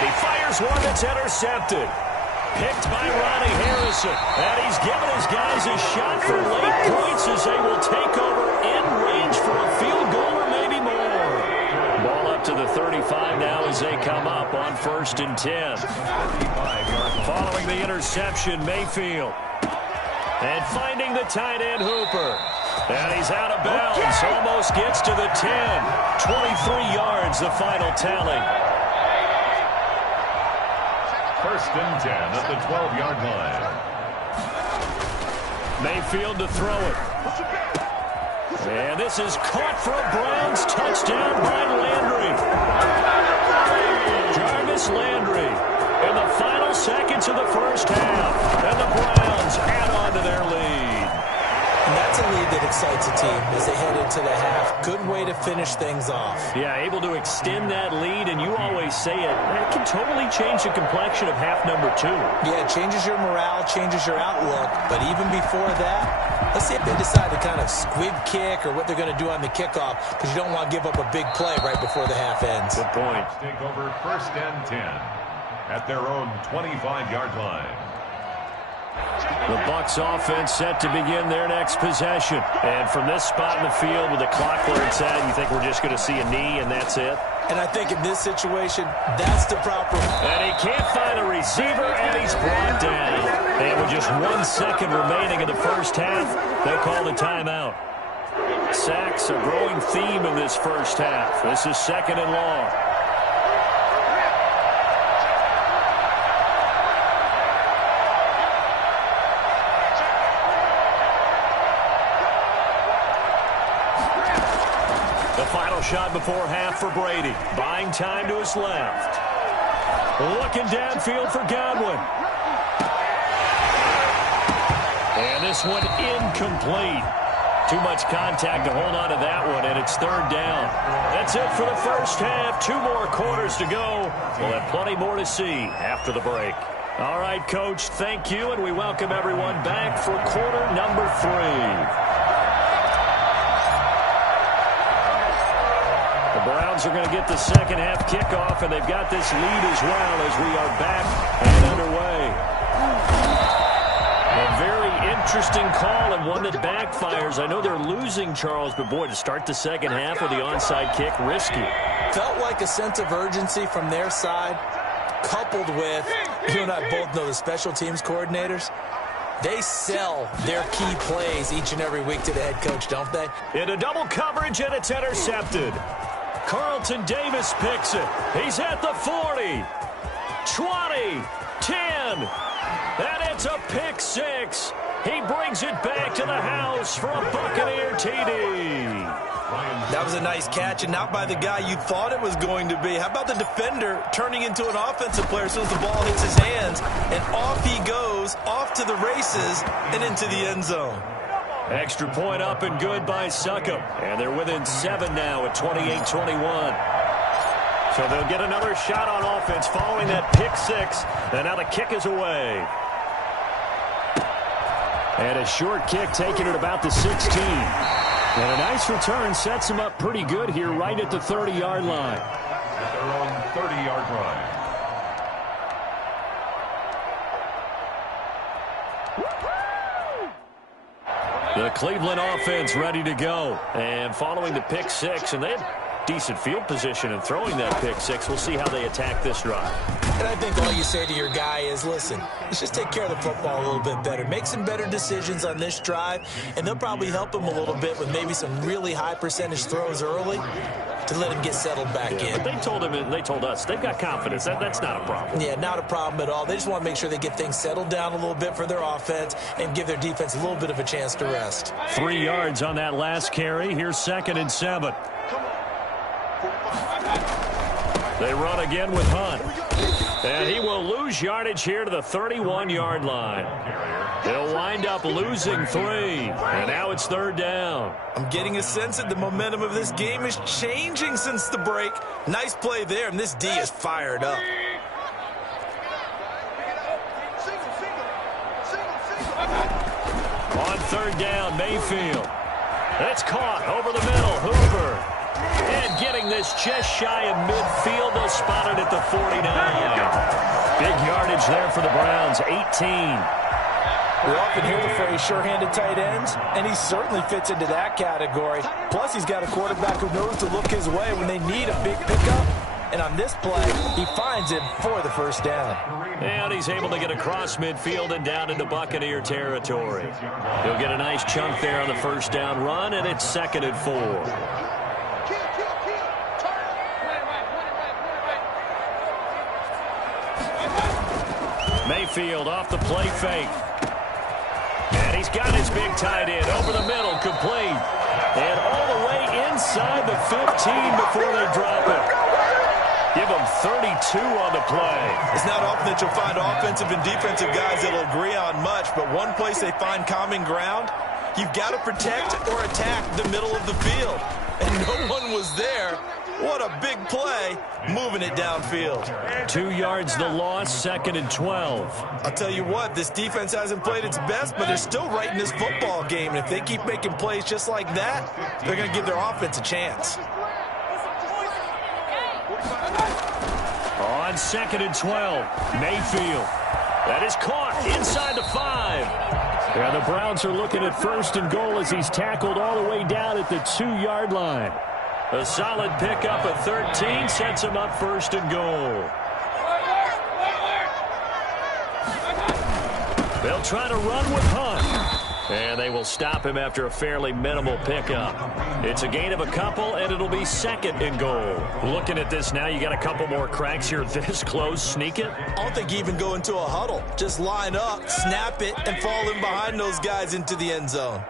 he fires one that's intercepted. Picked by Ronnie Harrison. And he's given his guys a shot for late points as they will take over in range for a field goal or maybe more. Ball up to the 35 now as they come up on first and 10. Following the interception, Mayfield. And finding the tight end, Hooper. And he's out of bounds. Almost gets to the 10. 23 yards, the final tally. First and 10 at the 12-yard line. Mayfield to throw it. And this is caught for a Browns touchdown by Landry. Jarvis Landry in the final seconds of the first half. And the Browns add on to their lead. And that's a lead that excites a team as they head into the half. Good way to finish things off. Yeah, able to extend that lead, and you always say it can totally change the complexion of half number 2. Yeah, it changes your morale, changes your outlook. But even before that, let's see if they decide to kind of squib kick or what they're going to do on the kickoff, because you don't want to give up a big play right before the half ends. Good point. Take over first and 10 at their own 25-yard line. The Bucs offense set to begin their next possession. And from this spot in the field with the clock where it's at, you think we're just going to see a knee and that's it? And I think in this situation, that's the proper... And he can't find a receiver, and he's brought down. And with just 1 second remaining in the first half, they'll call the timeout. Sacks, a growing theme in this first half. This is second and long. final shot before half for Brady. Buying time to his left. Looking downfield for Godwin. And this one incomplete. Too much contact to hold on to that one, and it's third down. That's it for the first half. 2 more quarters to go. We'll have plenty more to see after the break. All right, Coach, thank you, and we welcome everyone back for quarter number 3. The Browns are going to get the second half kickoff, and they've got this lead as well as we are back and underway. A very interesting call and one that backfires. I know they're losing, Charles, but boy, to start the second half with the onside kick, risky. Felt like a sense of urgency from their side, coupled with, you and I both know the special teams coordinators. They sell their key plays each and every week to the head coach, don't they? Into double coverage, and it's intercepted. Carlton Davis picks it. He's at the 40, 20, 10. And it's a pick 6. He brings it back to the house for a Buccaneer TD. That was a nice catch, and not by the guy you thought it was going to be. How about the defender turning into an offensive player as soon as the ball hits his hands, and off he goes, off to the races, and into the end zone. Extra point up and good by Succop. And they're within 7 now at 28-21. So they'll get another shot on offense following that pick 6. And now the kick is away. And a short kick taken at about the 16. And a nice return sets them up pretty good here right at the 30-yard line. At their own 30-yard line. The Cleveland offense ready to go. And following the pick 6, and they had decent field position in throwing that pick 6. We'll see how they attack this drive. And I think all you say to your guy is, listen, let's just take care of the football a little bit better. Make some better decisions on this drive, and they'll probably help him a little bit with maybe some really high percentage throws early to let him get settled back in. But they told him, and they told us, they've got confidence. That's not a problem. Yeah, not a problem at all. They just want to make sure they get things settled down a little bit for their offense and give their defense a little bit of a chance to rest. 3 yards on that last carry. Here's 2nd and 7. They run again with Hunt. And he will lose yardage here to the 31-yard line. He'll wind up losing 3. And now it's 3rd down. I'm getting a sense that the momentum of this game is changing since the break. Nice play there, and this D is fired up. On 3rd down, Mayfield. It's caught over the middle. Hooper. And getting this just shy of midfield. They'll spot it at the 49. Big yardage there for the Browns, 18. We often hear the phrase sure-handed tight ends, and he certainly fits into that category. Plus, he's got a quarterback who knows to look his way when they need a big pickup. And on this play, he finds him for the first down. And he's able to get across midfield and down into Buccaneer territory. He'll get a nice chunk there on the first down run, and it's 2nd and 4. Mayfield off the play fake. And he's got his big tight end over the middle, complete. And all the way inside the 15 before they drop it. Give them 32 on the play. It's not often that you'll find offensive and defensive guys that will agree on much, but one place they find common ground, you've got to protect or attack the middle of the field. And no one was there. What a big play, moving it downfield. 2 yards the loss, 2nd and 12. I'll tell you what, this defense hasn't played its best, but they're still right in this football game. And if they keep making plays just like that, they're going to give their offense a chance. On 2nd and 12, Mayfield. That is caught inside the 5. And the Browns are looking at 1st and goal as he's tackled all the way down at the 2-yard line. A solid pickup of 13 sets him up 1st and goal. They'll try to run with Hunt. And they will stop him after a fairly minimal pickup. It's a gain of a couple, and it'll be 2nd and goal. Looking at this now, you got a couple more cracks here this close. Sneak it? I don't think you even go into a huddle. Just line up, snap it, and fall in behind those guys into the end zone.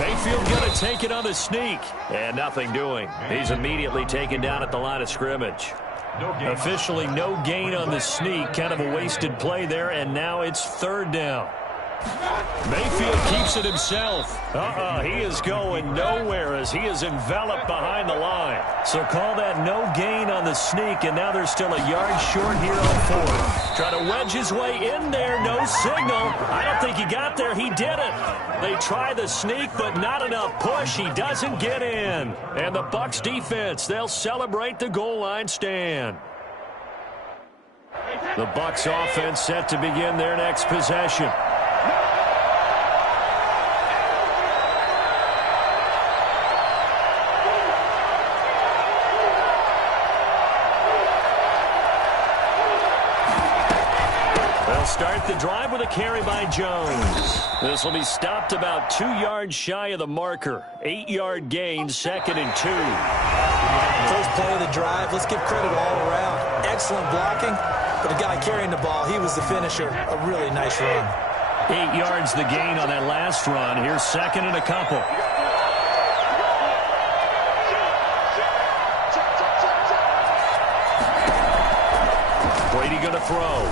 Mayfield going to take it on the sneak. And nothing doing. He's immediately taken down at the line of scrimmage. Officially no gain on the sneak. Kind of a wasted play there, and now it's third down. Mayfield keeps it himself. He is going nowhere as he is enveloped behind the line. So call that no gain on the sneak, and now they're still a yard short here on fourth. Try to wedge his way in there, no signal. I don't think he got there. He did it. They try the sneak, but not enough push. He doesn't get in. And the Bucs defense, they'll celebrate the goal line stand. The Bucs offense set to begin their next possession. Start the drive with a carry by Jones. This will be stopped about 2 yards shy of the marker. 8-yard gain, 2nd and 2. First play of the drive, let's give credit all around. Excellent blocking, but the guy carrying the ball, he was the finisher. A really nice run. 8 yards the gain on that last run. Here's 2nd and a couple. Brady going to throw.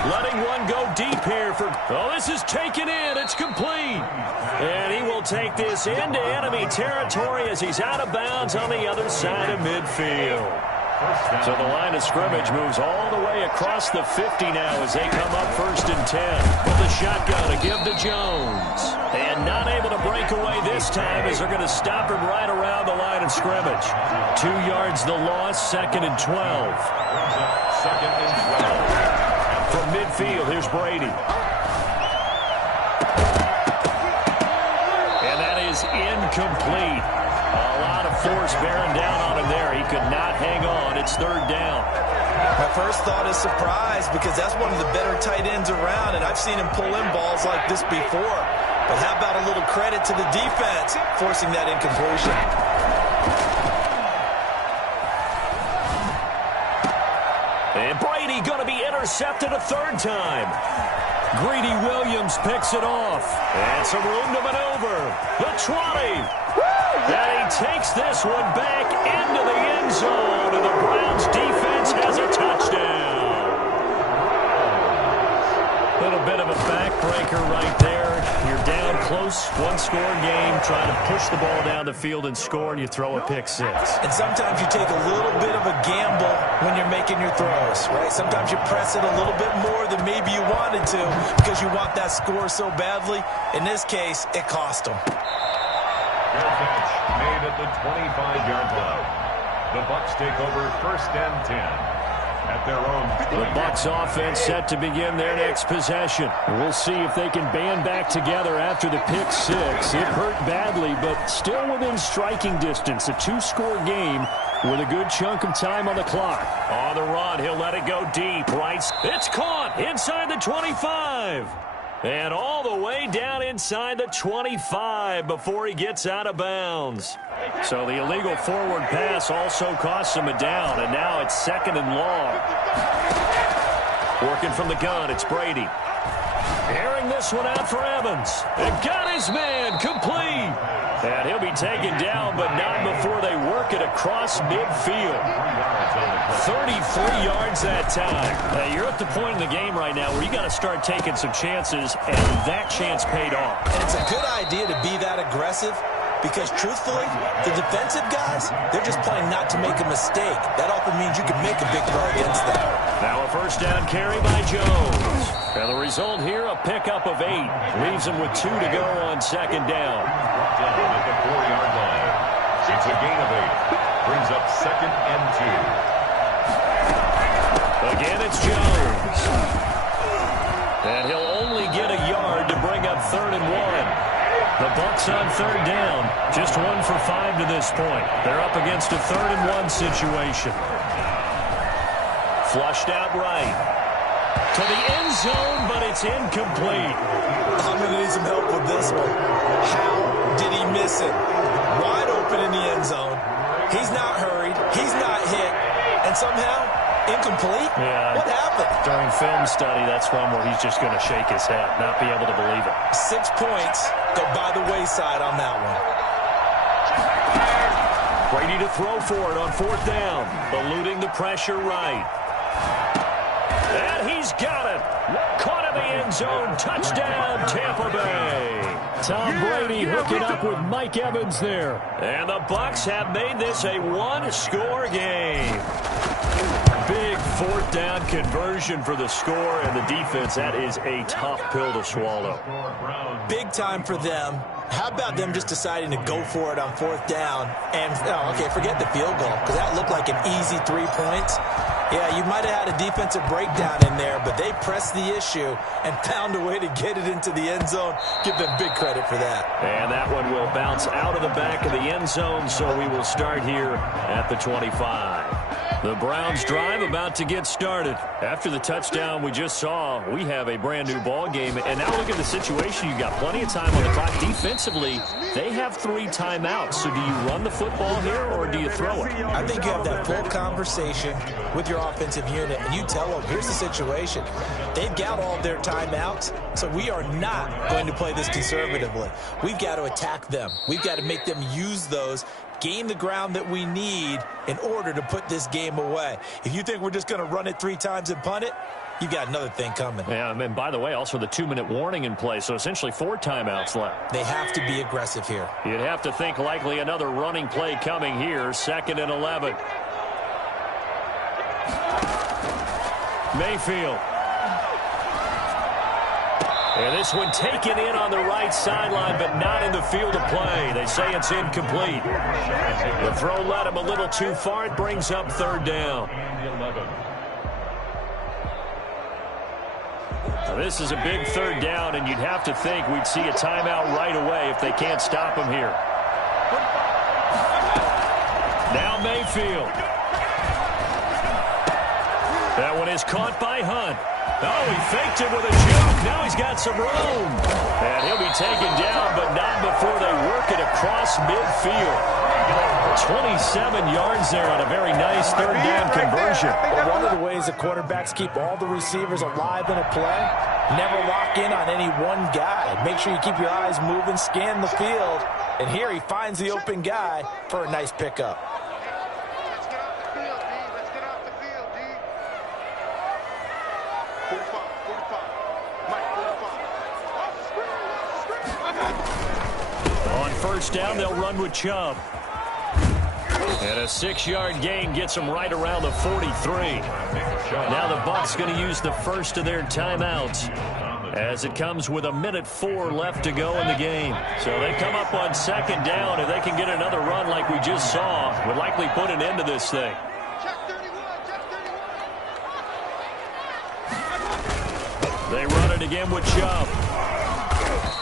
Letting one go deep here for... Oh, this is taken in. It's complete. And he will take this into enemy territory as he's out of bounds on the other side of midfield. So the line of scrimmage moves all the way across the 50 now as they come up 1st and 10. With the shotgun to give to Jones. And not able to break away this time as they're going to stop him right around the line of scrimmage. 2 yards the loss, 2nd and 12. 2nd and 12. From midfield, here's Brady. And that is incomplete. A lot of force bearing down on him there. He could not hang on. It's 3rd down. My first thought is surprise because that's one of the better tight ends around, and I've seen him pull in balls like this before. But how about a little credit to the defense forcing that incompletion? And Brady going to be intercepted a 3rd time. Greedy Williams picks it off. And some room to maneuver. The 20. And he takes this one back into the end zone. And the Browns defense has a touchdown. A little bit of a backbreaker right there. You're down close, 1-score game, trying to push the ball down the field and score, and you throw a pick 6. And sometimes you take a little bit of a gamble when you're making your throws, right? Sometimes you press it a little bit more than maybe you wanted to because you want that score so badly. In this case, it cost them. Fair catch made at the 25-yard line. The Bucs take over 1st and 10. At their own. The Bucs offense set to begin their next possession. We'll see if they can band back together after the pick 6. It hurt badly, but still within striking distance. A 2-score game with a good chunk of time on the clock. On the run, he'll let it go deep. Right, it's caught inside the 25. And all the way down inside the 25 before he gets out of bounds. So the illegal forward pass also costs him a down, and now it's 2nd and long. Working from the gun, it's Brady. Airing this one out for Evans. And got his man complete. And he'll be taken down, but not before they work it across midfield. 33 yards that time. Hey, you're at the point in the game right now where you got to start taking some chances, and that chance paid off. And it's a good idea to be that aggressive because, truthfully, the defensive guys, they're just playing not to make a mistake. That often means you can make a big play against them. Now a 1st down carry by Jones. And the result here, a pickup of 8. Leaves him with 2 to go on 2nd down. At the 4-yard line. It's a gain of 8. Brings up 2nd and 2. Again, it's Jones. And he'll only get a yard to bring up 3rd and 1. The Bucs on 3rd down. Just 1 for 5 to this point. They're up against a 3rd and 1 situation. Flushed out right. To the end zone, but it's incomplete. I'm going to need some help with this one. How did he miss it? Wide open in the end zone. He's not hurried. He's not hit. And somehow, Incomplete? Yeah. What happened? During film study, that's one where he's just going to shake his head, not be able to believe it. 6 points go by the wayside on that one. Brady to throw for it on 4th down. Eluding the pressure right. And he's got it. Caught in the end zone. Touchdown, Tampa Bay. Tom Brady hooking up with Mike Evans there. And the Bucs have made this a one-score game. Big 4th down conversion for the score, and the defense, that is a tough pill to swallow. Big time for them. How about them just deciding to go for it on 4th down? And, okay, forget the field goal, because that looked like an easy 3 points. Yeah, you might have had a defensive breakdown in there, but they pressed the issue and found a way to get it into the end zone. Give them big credit for that. And that one will bounce out of the back of the end zone, so we will start here at the 25. The Browns drive about to get started. After the touchdown we just saw, we have a brand new ball game. And now look at the situation. You've got plenty of time on the clock. Defensively, they have 3 timeouts. So do you run the football here or do you throw it? I think you have that full conversation with your offensive unit, and you tell them, here's the situation. They've got all of their timeouts, so we are not going to play this conservatively. We've got to attack them. We've got to make them use those, gain the ground that we need in order to put this game away. If you think we're just going to run it 3 times and punt it, you've got another thing coming. Yeah, and by the way, also the 2-minute warning in place, so essentially 4 timeouts left. They have to be aggressive here. You'd have to think likely another running play coming here, 2nd and 11. Mayfield. And this one taken in on the right sideline, but not in the field of play. They say it's incomplete. The throw led him a little too far. It brings up 3rd down. Now, this is a big 3rd down, and you'd have to think we'd see a timeout right away if they can't stop him here. Now Mayfield. That one is caught by Hunt. Oh, he faked it with a juke. Now he's got some room. And he'll be taken down, but not before they work it across midfield. 27 yards there on a very nice 3rd down conversion. Well, one of the ways the quarterbacks keep all the receivers alive in a play, never lock in on any one guy. Make sure you keep your eyes moving, scan the field. And here he finds the open guy for a nice pickup. On 1st down, they'll run with Chubb. And a 6-yard gain gets them right around the 43. Now the Bucs going to use the first of their timeouts as it comes with 1:04 left to go in the game. So they come up on 2nd down. If they can get another run like we just saw, would likely put an end to this thing. They run it again with Chubb.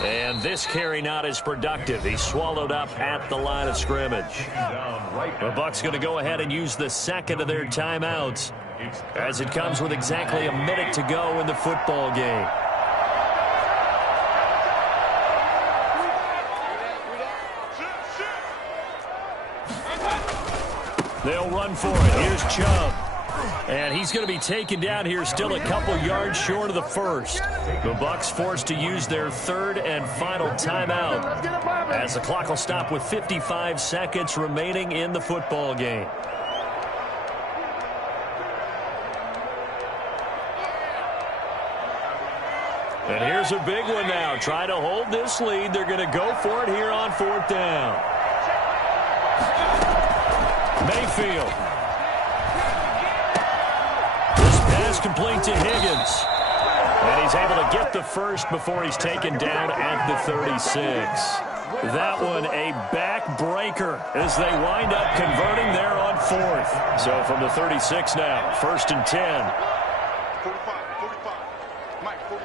And this carry not as productive. He's swallowed up at the line of scrimmage. The Bucs going to go ahead and use the 2nd of their timeouts as it comes with exactly a minute to go in the football game. They'll run for it. Here's Chubb. And he's going to be taken down here still a couple yards short of the 1st. The Bucs forced to use their 3rd and final timeout as the clock will stop with 55 seconds remaining in the football game. And here's a big one now. Trying to hold this lead. They're going to go for it here on 4th down. Mayfield. Complete to Higgins. And he's able to get the first before he's taken down at the 36. That one a backbreaker as they wind up converting there on 4th. So from the 36 now, 1st and 10. 45. Mike, 45.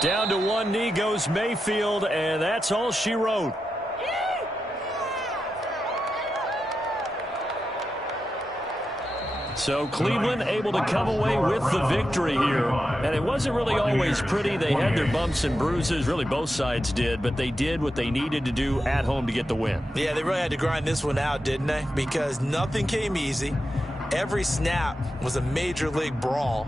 Down to one knee goes Mayfield, and that's all she wrote. So Cleveland able to come away with the victory here. And it wasn't really always pretty. They had their bumps and bruises. Really, both sides did. But they did what they needed to do at home to get the win. Yeah, they really had to grind this one out, didn't they? Because nothing came easy. Every snap was a major league brawl.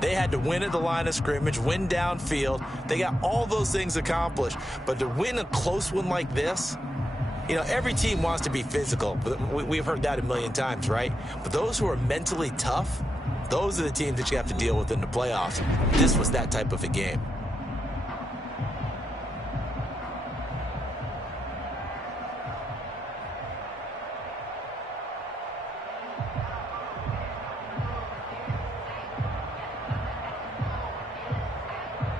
They had to win at the line of scrimmage, win downfield. They got all those things accomplished. But to win a close one like this, you know, every team wants to be physical. We've heard that a million times, right? But those who are mentally tough, those are the teams that you have to deal with in the playoffs. This was that type of a game.